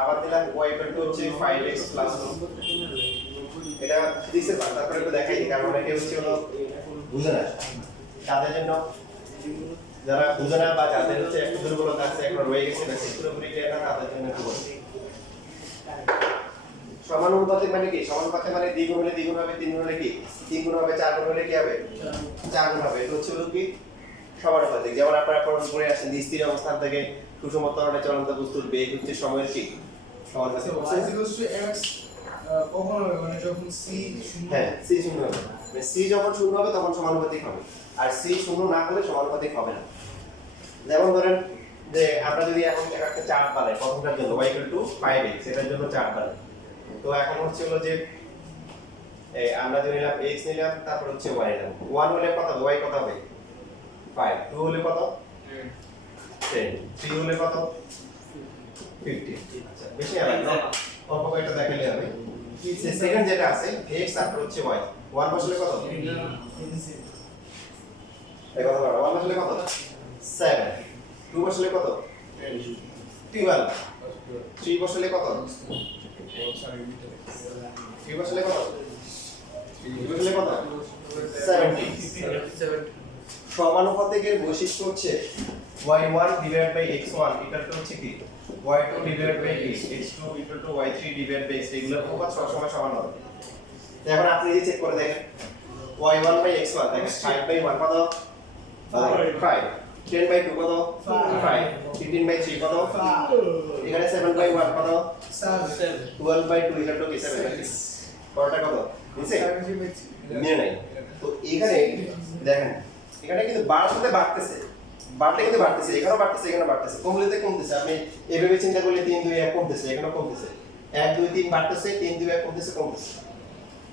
আবার দিলাম y হচ্ছে 5x 2 এটা ফিজিক্সের পার্ট তারপরে একটু দেখাই দিই কারণ এটা হচ্ছে হলো বুঝে না তাদের জন্য যারা বুঝে না বা যাদের হচ্ছে একটু দুর্বলতা আছে এখন রয়ে গেছে বেসিক পুরোপুরি ক্লিয়ার না তাদের জন্য একটু বলি সমানুপাতিক মানে কি সমানুপাতিক মানে দ্বিগুণ হলে দ্বিগুণ হবে তিন গুণ হলে কি তিন গুণ হবে চার গুণ হলে কি হবে চার গুণ হবে এটা হচ্ছে হলো কি সমানুপাতিক যেমন আপনারা পড়ে আসেন যে স্থির অবস্থান থেকে সুষম ত্বরণে চলন্ত বস্তুর বেগ হচ্ছে সময়ের কি সমানুপাতিক x কখন হবে মানে যখন c শূন্য হ্যাঁ c শূন্য হবে মানে c যখন শূন্য হবে তখন সমানুপাতিক হবে আর c শূন্য না হলে সমানুপাতিক হবে না যেমন ধরেন যে আমরা যদি এখন একটা চার্ট বানাই প্রথমটার জন্য y 5x এটার জন্য চার্ট বানাই তো এখন হচ্ছে হলো যে আমরা যদি নিলাম x নিলাম তারপর হচ্ছে y নিলাম 1 হলে কত হবে y কত হবে 5 2 হলে কত 10 3 হলে কত 50 আচ্ছা বেশি হবে না অল্প কয়েকটা দেখালে হবে সেকেন্ড যেটা আছে x তারপর হচ্ছে y 1 বসলে কত এই কথা বলো 1 বসলে কত 7 2 বসলে কত 12 3 বসলে কত 3 বসলে কত 3 বসলে কত 70 সমানুপাতিকের বৈশিষ্ট্য হচ্ছে y1 divided by x1 equal to হচ্ছে কি y2 divided by x2 equal to y3 divided by x এগুলোর অনুপাত সবসময় সমান হবে। তো এখন আপনি যদি চেক করে দেখেন y1 by x1 দেখেন 5 by 1 কত 5 10 by 2 কত 5 15 by 3 কত 5 এখানে 7 by 1 কত 12 by 2 equal to 7 পরটা কত নিচে নিয়ে নাই। তো এখানে দেখেন এখানে কিন্তু বাড়তেছে এখানেও বাড়তেছে কমলেতে কমতেছে। আপনি এভাবে চিন্তা করলে 3 2 1 কমতেছে এখানেও কমতেছে 1 2 3 বাড়তেছে 3 2 1 কমতেছে।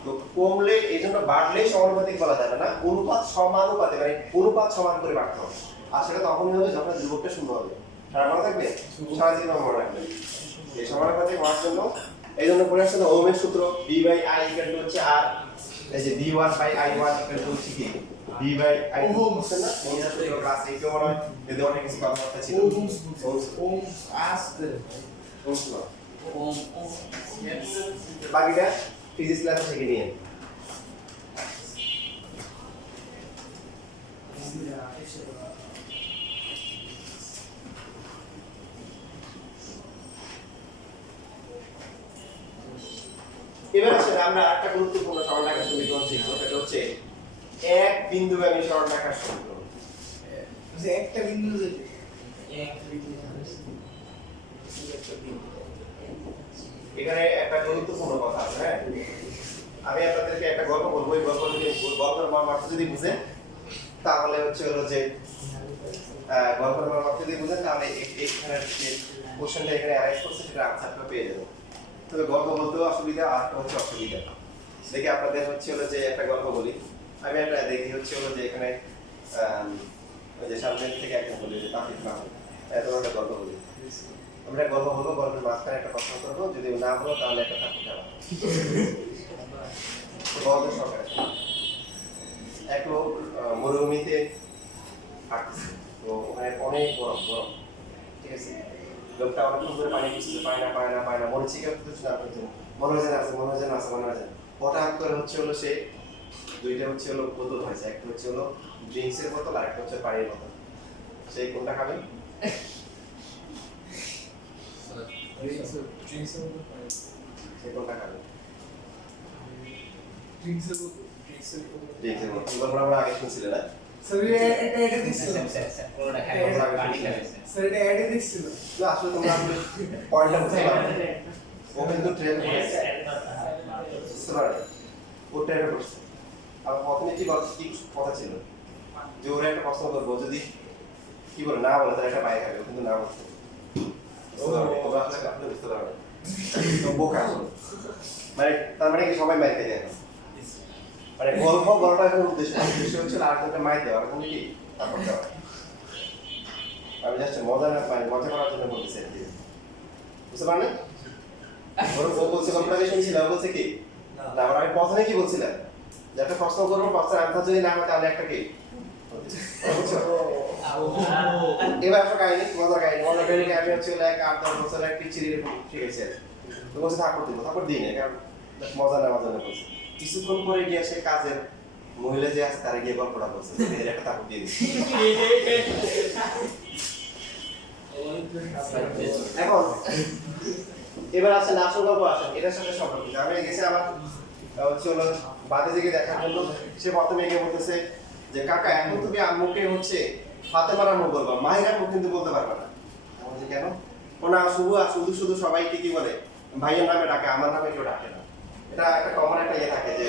তো কমলে এইজন্য বাড়লেই সমানুপাতিক বলা যাবে না, অনুপাত সমানুপাতে মানে অনুপাত সমান করে বাড়তে হবে। আর সেটা তখনই হবে যখন ধ্রুবকটা শূন্য হবে। সারা মনে থাকবে সারা জীবন মনে রাখবেন। এই সমানুপাতিক হওয়ার জন্য এই জন্য পড়ে আসছে ওহমের সূত্র b by i equal to হচ্ছে r, এই যে v1 by i1 equal to হচ্ছে কি b বাই i ওহম হচ্ছে না এই যে ক্লাস 8 এ মনে হয় যদি অনেক কিছু কথা ছিল ওহমস আসছে ওহমস না ওম yes বাকিটা ফিজিক্স ক্লাস থেকে নিয়ে এবার আসলে আমরা একটা গুরুত্বপূর্ণ সরলরেখার সমীকরণ শিখব, সেটা হচ্ছে এক বিন্দুগামী সরলরেখার সমীকরণ। যে একটা বিন্দু যেতে এখানে একটা গুরুত্বপূর্ণ কথা আছে। হ্যাঁ, আমি আপনাদেরকে একটা গল্প বলবো। এই গল্পের মর্মার্থ যদি বুঝেন তাহলে হচ্ছে হলো যে গল্পের মর্মার্থ যদি বুঝেন তাহলে এখানে যে কোশ্চেনটা এখানে অ্যারাইজ করছে সেটা আনসারটা পেয়ে যাবেন। তবে গল্প বলতেও অসুবিধা আর একটা হচ্ছে অসুবিধা। দেখি আপনাদের হচ্ছে হলো যে একটা গল্প বলি। আমি একটা দেখি হচ্ছে হলো যে এখানে ওই যে সামনে থেকে একজন বলি যে তাফিক মাহমুদ এত একটা গল্প বলি। আমরা গল্প বলবো, গল্পের মাঝখানে একটা প্রশ্ন করবো, যদি না বলো তাহলে একটা থাকতে যাবো। গল্পের সরকার এক লোক মরুভূমিতে হাঁটতেছে, তো ওখানে অনেক গরম, ঠিক আছে। লোকটা অনেকক্ষণ ধরে পানি খুঁজছে, পায় না মরিচিকা খুঁজছে না, মনে হয় হঠাৎ করে হচ্ছে হলো সে দুইটা হচ্ছে হলো বোতল হয়েছে, একটা হচ্ছে হলো ড্রিঙ্কসের বোতল আর একটা হচ্ছে পানির বোতল। সে কোনটা খাবে? সে কোনটা খাবে? ড্রিঙ্কসের বোতল। আমরা আগে শুনছিলে না? স্যার এটা দিছিল স্যার এটা অ্যাডে দিছিল না আসলে তোমরা আসলে পয়েন্টটা বুঝতে পারবে না। ও কিন্তু ট্রেন করেছে, বুঝতে পারবে ও ট্রেনে করছে। আর প্রথমে কি কথা ছিল যে ওরা একটা প্রশ্ন করবো, যদি কি বলে না বলে তাহলে একটা বাইক খাবে, কিন্তু না বলছে বুঝতে পারবে বোকা। মানে তার মানে কি সবাই মাইর খেয়ে এখন মানে গল্প বলাটা এখন উদ্দেশ্য হচ্ছে আরেকজনকে মাইর দেওয়া, এখন কি তারপর দেওয়া। আমি জাস্ট মজা করার জন্য বলতেছি, বুঝতে পারলেন? ও বলছে গল্পটাকে শুনছিল, ও বলছে কি না আমি প্রথমে কি বলছিলাম যে একটা প্রশ্ন করবো, প্রশ্নের আনসার যদি না হয় তাহলে একটা কি বুঝছো? এবার একটা কাহিনী, মজার কাহিনী আমি হচ্ছে 8-10 বছর এক পিছিয়ে এরকম শিখেছি। তো বলছে তারপর দিই না, কারণ মজা না বলছে। কিছুক্ষণ পরে গিয়ে সে কাজের মহিলা যে আছে তারা গিয়ে গল্পটা বলছে, একটা তারপর দিয়ে দিচ্ছে। এখন এবার আসেন আসল গল্প আসেন, এটার সাথে সম্পর্কিত। আমি গেছি আমার হচ্ছে হলো বাদে দিকে দেখার জন্য। সে প্রথমে গিয়ে বলতেছে যে কাকা এখন তুমি আম্মুকে হচ্ছে ফাতেমার আম্মু বলবা, মাহির আম্মু কিন্তু বলতে পারবে না। বলছে কেন? ও না শুধু সবাইকে কি বলে ভাইয়ের নামে ডাকে, আমার নামে কেউ ডাকে না। এটা একটা কমন একটা ইয়ে থাকে যে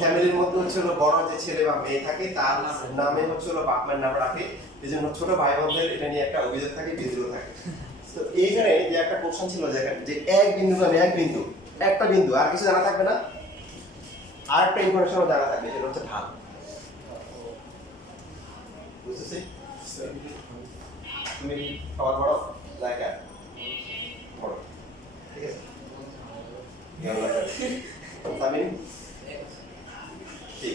ফ্যামিলির মধ্যে হচ্ছে হলো বড় যে ছেলে বা মেয়ে থাকে তার নামে হচ্ছে হলো বাপ মায়ের নাম রাখে। এই জন্য ছোট ভাই বোনদের এটা নিয়ে একটা অভিযোগ থাকে, বিদ্রোহ থাকে। তো এইখানে যে একটা কোশ্চেন ছিল যে এক বিন্দু নামে একটা বিন্দু আর কিছু জানা থাকবে না, আর একটা ইনফরমেশনও জানা থাকবে, সেটা হচ্ছে ঢাল। বুঝতেছি? তুমি খাবার বড় জায়গা বড়, ঠিক আছে? তামিম ঠিক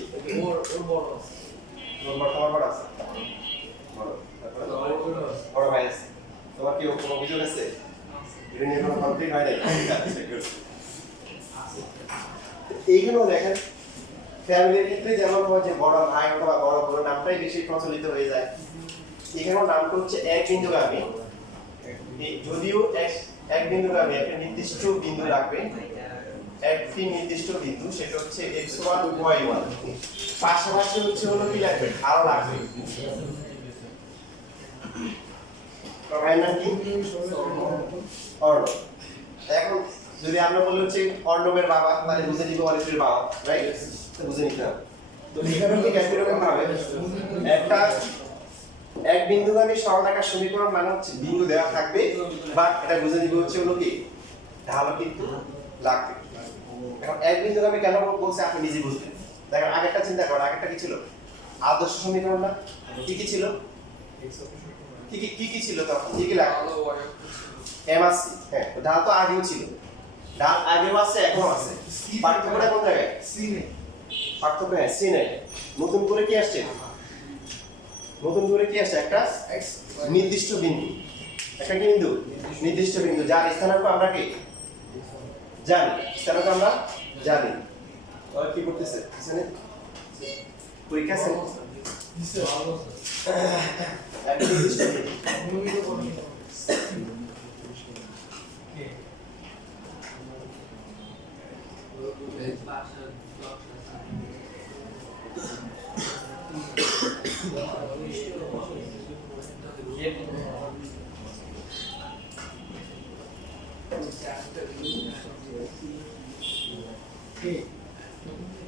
তোমার বড় আছে, বড় ভাই আছে। তোমার কি কোনো অভিযোগ আছে? এটা নিয়ে কোনো কমপ্লিট হয় নাই? এইখানেও দেখেন ফ্যামিলির ক্ষেত্রে যেমন হয় যে বড় ভাই অথবা বড় বোন নামটাই বেশি প্রচলিত হয়ে যায়। এখানে নামটা হচ্ছে এক বিন্দুগামী। যদিও এক বিন্দুগামী একটা নির্দিষ্ট বিন্দু রাখবে, একটি নির্দিষ্ট বিন্দু, সেটা হচ্ছে x1 y1, পাশাপাশি হচ্ছে হলো কি লাগবে, আরো লাগবে। ভাইয়ের নাম কি? অর্ণব। এখন যদি আমরা বলি হচ্ছে অর্ণবের বাবা, তাহলে বুঝে নিব অরিত্রের বাবা, রাইট? তো বুঝে নিতে হবে। তো এখানে ঠিক একই রকম ভাবে একটা এক বিন্দুগামী সরলরেখার সমীকরণ মানে হচ্ছে বিন্দু দেওয়া থাকবে, বাট এটা বুঝে নিব হচ্ছে হলো কি ঢালও কিন্তু লাগবে। এখন এক বিন্দুগামী কেন বলছে আপনি নিজে বুঝবেন। দেখেন আগেরটা চিন্তা করেন, আগেরটা কি ছিল? আদর্শ সমীকরণ না? কি কি ছিল? কি ছিল তখন? কি লাগবে? এমআরসি। হ্যাঁ, ঢাল তো আগেও ছিল, ঢাল আগেও আছে, এখনো আছে। পার্থক্যটা কোন জায়গায়? সি নেই। পার্থক্য হ্যাঁ সি নাই। নতুন করে কি আসছে? নতুন করে কি আসছে? একটা এক্স নির্দিষ্ট বিন্দু। একটা কি বিন্দু? নির্দিষ্ট বিন্দু যার স্থানাঙ্ক আমরা কি জানি, স্থানাঙ্ক আমরা জানি। ওরা কি করতেছে পিছনে? পরীক্ষা আছে? একটা নির্দিষ্ট বিন্দু। অনুমিত করুন। কে?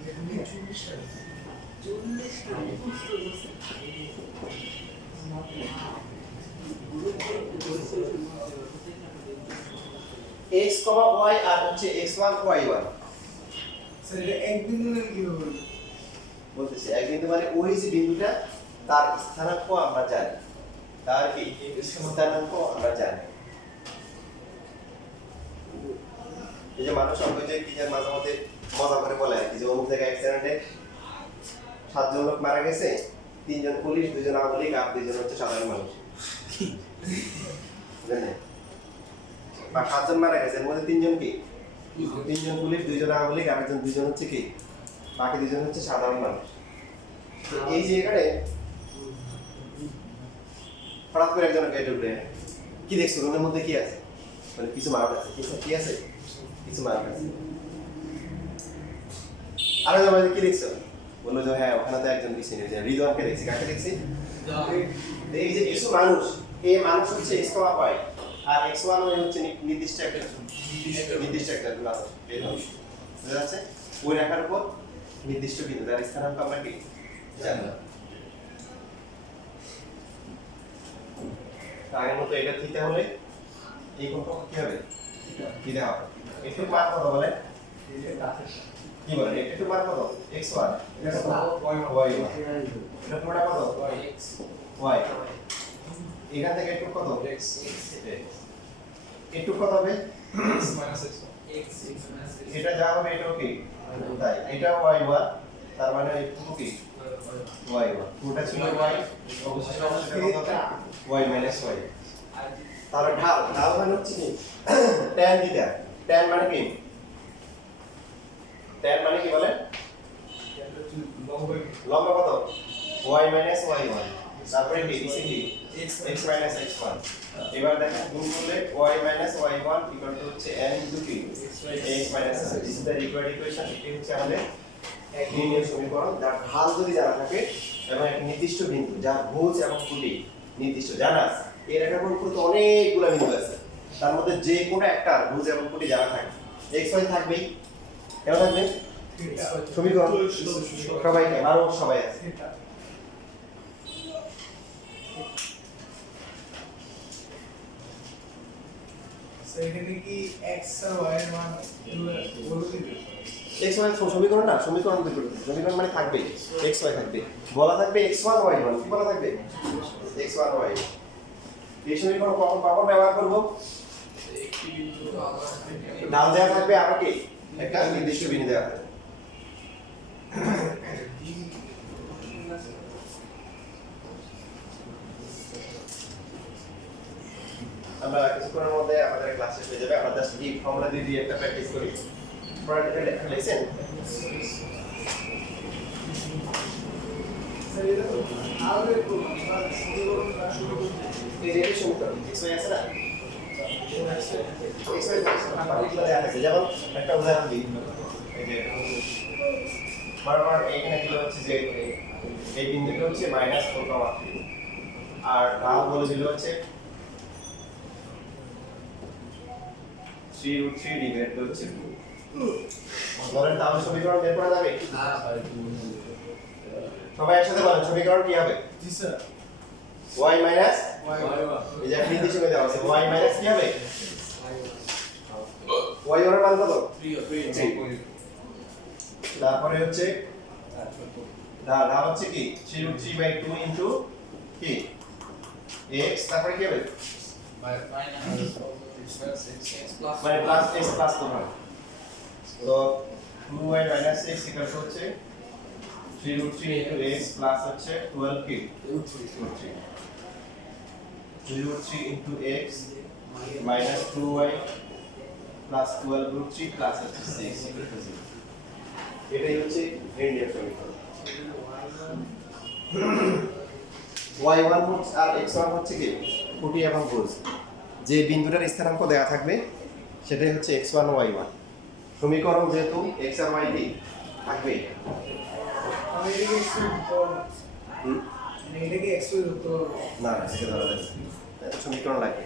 এখানে 40 টা। 40 টা। x, y আর হচ্ছে x1 y1 স্যার এটা এক বিন্দু নেন কিভাবে বলবেন? বলতেছি। এক বিন্দু মানে ওই যে বিন্দুটা, তার স্থানাঙ্ক আমরা জানি, তার কি স্থানাঙ্ক আমরা জানি। এই যে মানুষ অঙ্ক যে কি যে মাঝে মধ্যে মজা করে বলে আর কি, যে অমুক জায়গায় অ্যাক্সিডেন্টে 7 জন লোক মারা গেছে, 3 জন পুলিশ, 2 জন আওয়ামী লীগ, আর 2 জন হচ্ছে সাধারণ মানুষ। বুঝলেন? বা 7 জন মারা গেছে, এর মধ্যে 3 জন কি? 3 জন পুলিশ, 2 জন আওয়ামী লীগ, আর 2 জন হচ্ছে কি? বাকি 2 জন হচ্ছে সাধারণ মানুষ। তো এই যে এখানে হঠাৎ করে একজন গেটে উঠে, কি দেখছো রুমের মধ্যে কি আছে? মানে কিছু মারণ আছে। কি আছে? কিছু মারণ আছে। আরো জমা কি দেখছো? বললো যে হ্যাঁ ওখানে তো একজন কিছু নেই, যে রিদওয়ানকে দেখছি। কাকে দেখছি? এই যে কিছু মানুষ, এই মানুষ হচ্ছে x, y, আর x1 y হচ্ছে নির্দিষ্ট একটা মানুষ। এই মানুষ বুঝা যাচ্ছে? ওই রেখার উপর নির্দিষ্ট বিন্দু, তার স্থানাঙ্ক আমরা কি জানি না। আগের মতো এটা থিটা হলে এই কোণটা কি হবে? থিটা হবে। একটু মান কত বলে? কি বলে? একটু মান কত? x1, এটা কত? y1, এটা পুরোটা কত? y, এখান থেকে একটু কত? x, একটু কত হবে? এটা যা হবে এটাও কি তাই, এটা y1, তার মানে একটু কি y1, পুরোটা ছিল y, অবশিষ্ট অংশটা কত হবে? y minus y। তাহলে ঢাল মানে হচ্ছে কি tan থিটা। tan মানে কি? tan মানে কি বলেন? লম্বা কত? y minus y1, তারপরে কি নিচে কি x minus x1। এবার দেখেন গুণ করলে y minus y1 equal to হচ্ছে n ইনটু কি x minus x। This is the required equation. এটি হচ্ছে আমাদের এক লিনিয়ার সমীকরণ, যার ঢাল যদি জানা থাকে এবং এক নির্দিষ্ট বিন্দু যার ভুজ এবং খুঁটি নির্দিষ্ট জানা আছে। এই রেখার উপর তো অনেকগুলো বিন্দু আছে, তার মধ্যে যে কোনো একটা ভুজ এবং খুঁটি জানা থাকে, x y থাকবেই। কেন থাকবে? সমীকরণ সবাই আরো সবাই আছে। স্যার এখানে কি এক্স আর ওয়াই এর মান বলে দিবেন? x y সমীকরণ না, সমীকরণ বের করতে হবে। সমীকরণ মানে থাকবে x y থাকবে, বলা থাকবে x1 y1। কি বলা থাকবে? x1 y। এই সমীকরণ কখন ব্যবহার করব? ডাল দেওয়া থাকবে, আর কি একটা নির্দিষ্ট বিন্দু দেওয়া থাকবে। আমরা কিছুক্ষণের মধ্যে আমাদের ক্লাস শেষ হয়ে যাবে। আমরা জাস্ট এই ফর্মুলা দিয়ে একটা প্র্যাকটিস করি। লিখছেন? স্যার এটা তো আরো বের করুন, সমীকরণটা এই যে সমীকরণ xy আছে না xy পার্টিকুলার দেয়া থাকে যেমন একটা উদাহরণ দিই এই যে বারবার এখানে দিলে হচ্ছে যে এই বিন্দুটা হচ্ছে -4,3 আর ঢাল বলে দিলে হচ্ছে 3√3 ডিভাইড হচ্ছে 2 ধরেন তাহলে সমীকরণ বের করা যাবে সবাই একসাথে বলেন সমীকরণ কি হবে জি স্যার y মাইনাস এই যে একটা নির্দেশক দেওয়া আছে y মাইনাস কি হবে y এর মান কত 3 তারপরে হচ্ছে ঢাল হচ্ছে কি 3√3/2 ইনটু কি x তারপরে কি হবে মানে প্লাস x প্লাস তোমার তো 2y মাইনাস x ইকুয়াল হচ্ছে 3√3 ইনটু x প্লাস হচ্ছে 12 কি √3 3√3 into x minus 2y plus 12√3 plus হচ্ছে 6 ইকুয়াল টু 0 এটাই হচ্ছে রেডিয়াল সমীকরণ y1 হচ্ছে আর x1 হচ্ছে কি খুঁটি এবং ভুজ যে বিন্দুটার স্থানাঙ্ক দেওয়া থাকবে সেটাই হচ্ছে x1 y1 সমীকরণ যেহেতু x আর y কি থাকবে আমি এটাকে এক্স এর উপর মানে এটাকে এক্স এর উপর না না সেটা ধরা যাবে না। এটা সমীকরণ লাগবে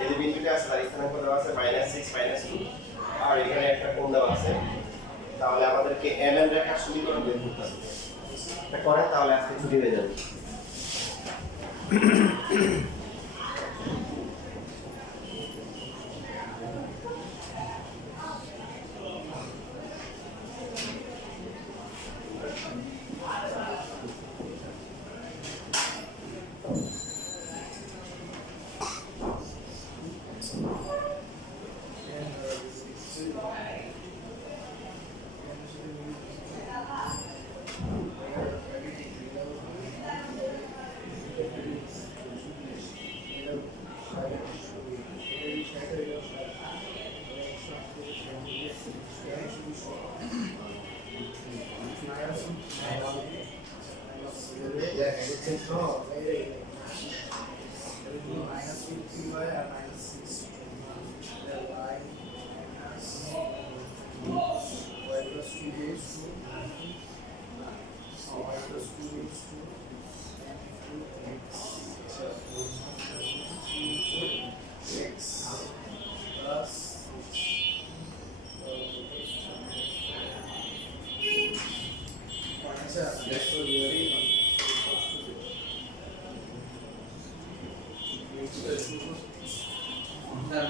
এই যে বিন্দুটা আছে তার স্থানাঙ্ক দেওয়া আছে -6 -2 আর এখানে একটা কোণ দেওয়া আছে তাহলে আমাদেরকে mn রেখার সমীকরণ বের করতে হবে এটা করেন তাহলে আজকে ছুটি হয়ে যাবে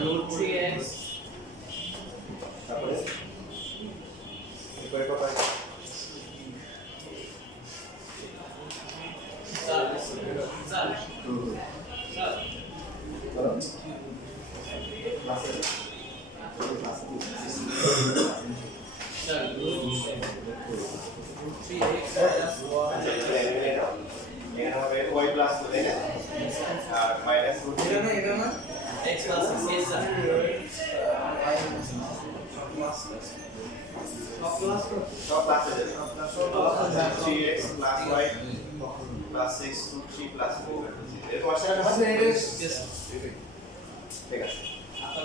√3x তারপরে এরপরে কত আছে বলো ক্লাসে এখানে হবে y প্লাস তাই না আর মাইনাস এটা না x plus yes sir সব প্লাসে যাবে 3x plus y plus 6 2 3 plus 4 এরকম আসে না আচ্ছা এটা yes ঠিক আছে আপনার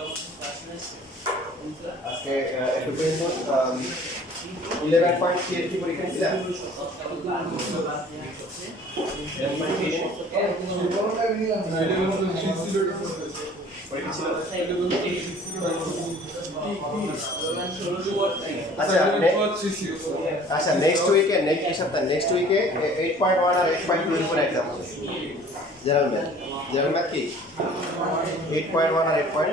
আজকে একটু পেন্সিল 11.3 কি পরীক্ষা ছিল পরীক্ষা ছিল আচ্ছা নেক্সট উইকে নেক্সট উইকে 8.1 আর 8.2 এর উপর एग्जाम হবে জেনারেল ম্যাথ কি 8.1 আর 8.2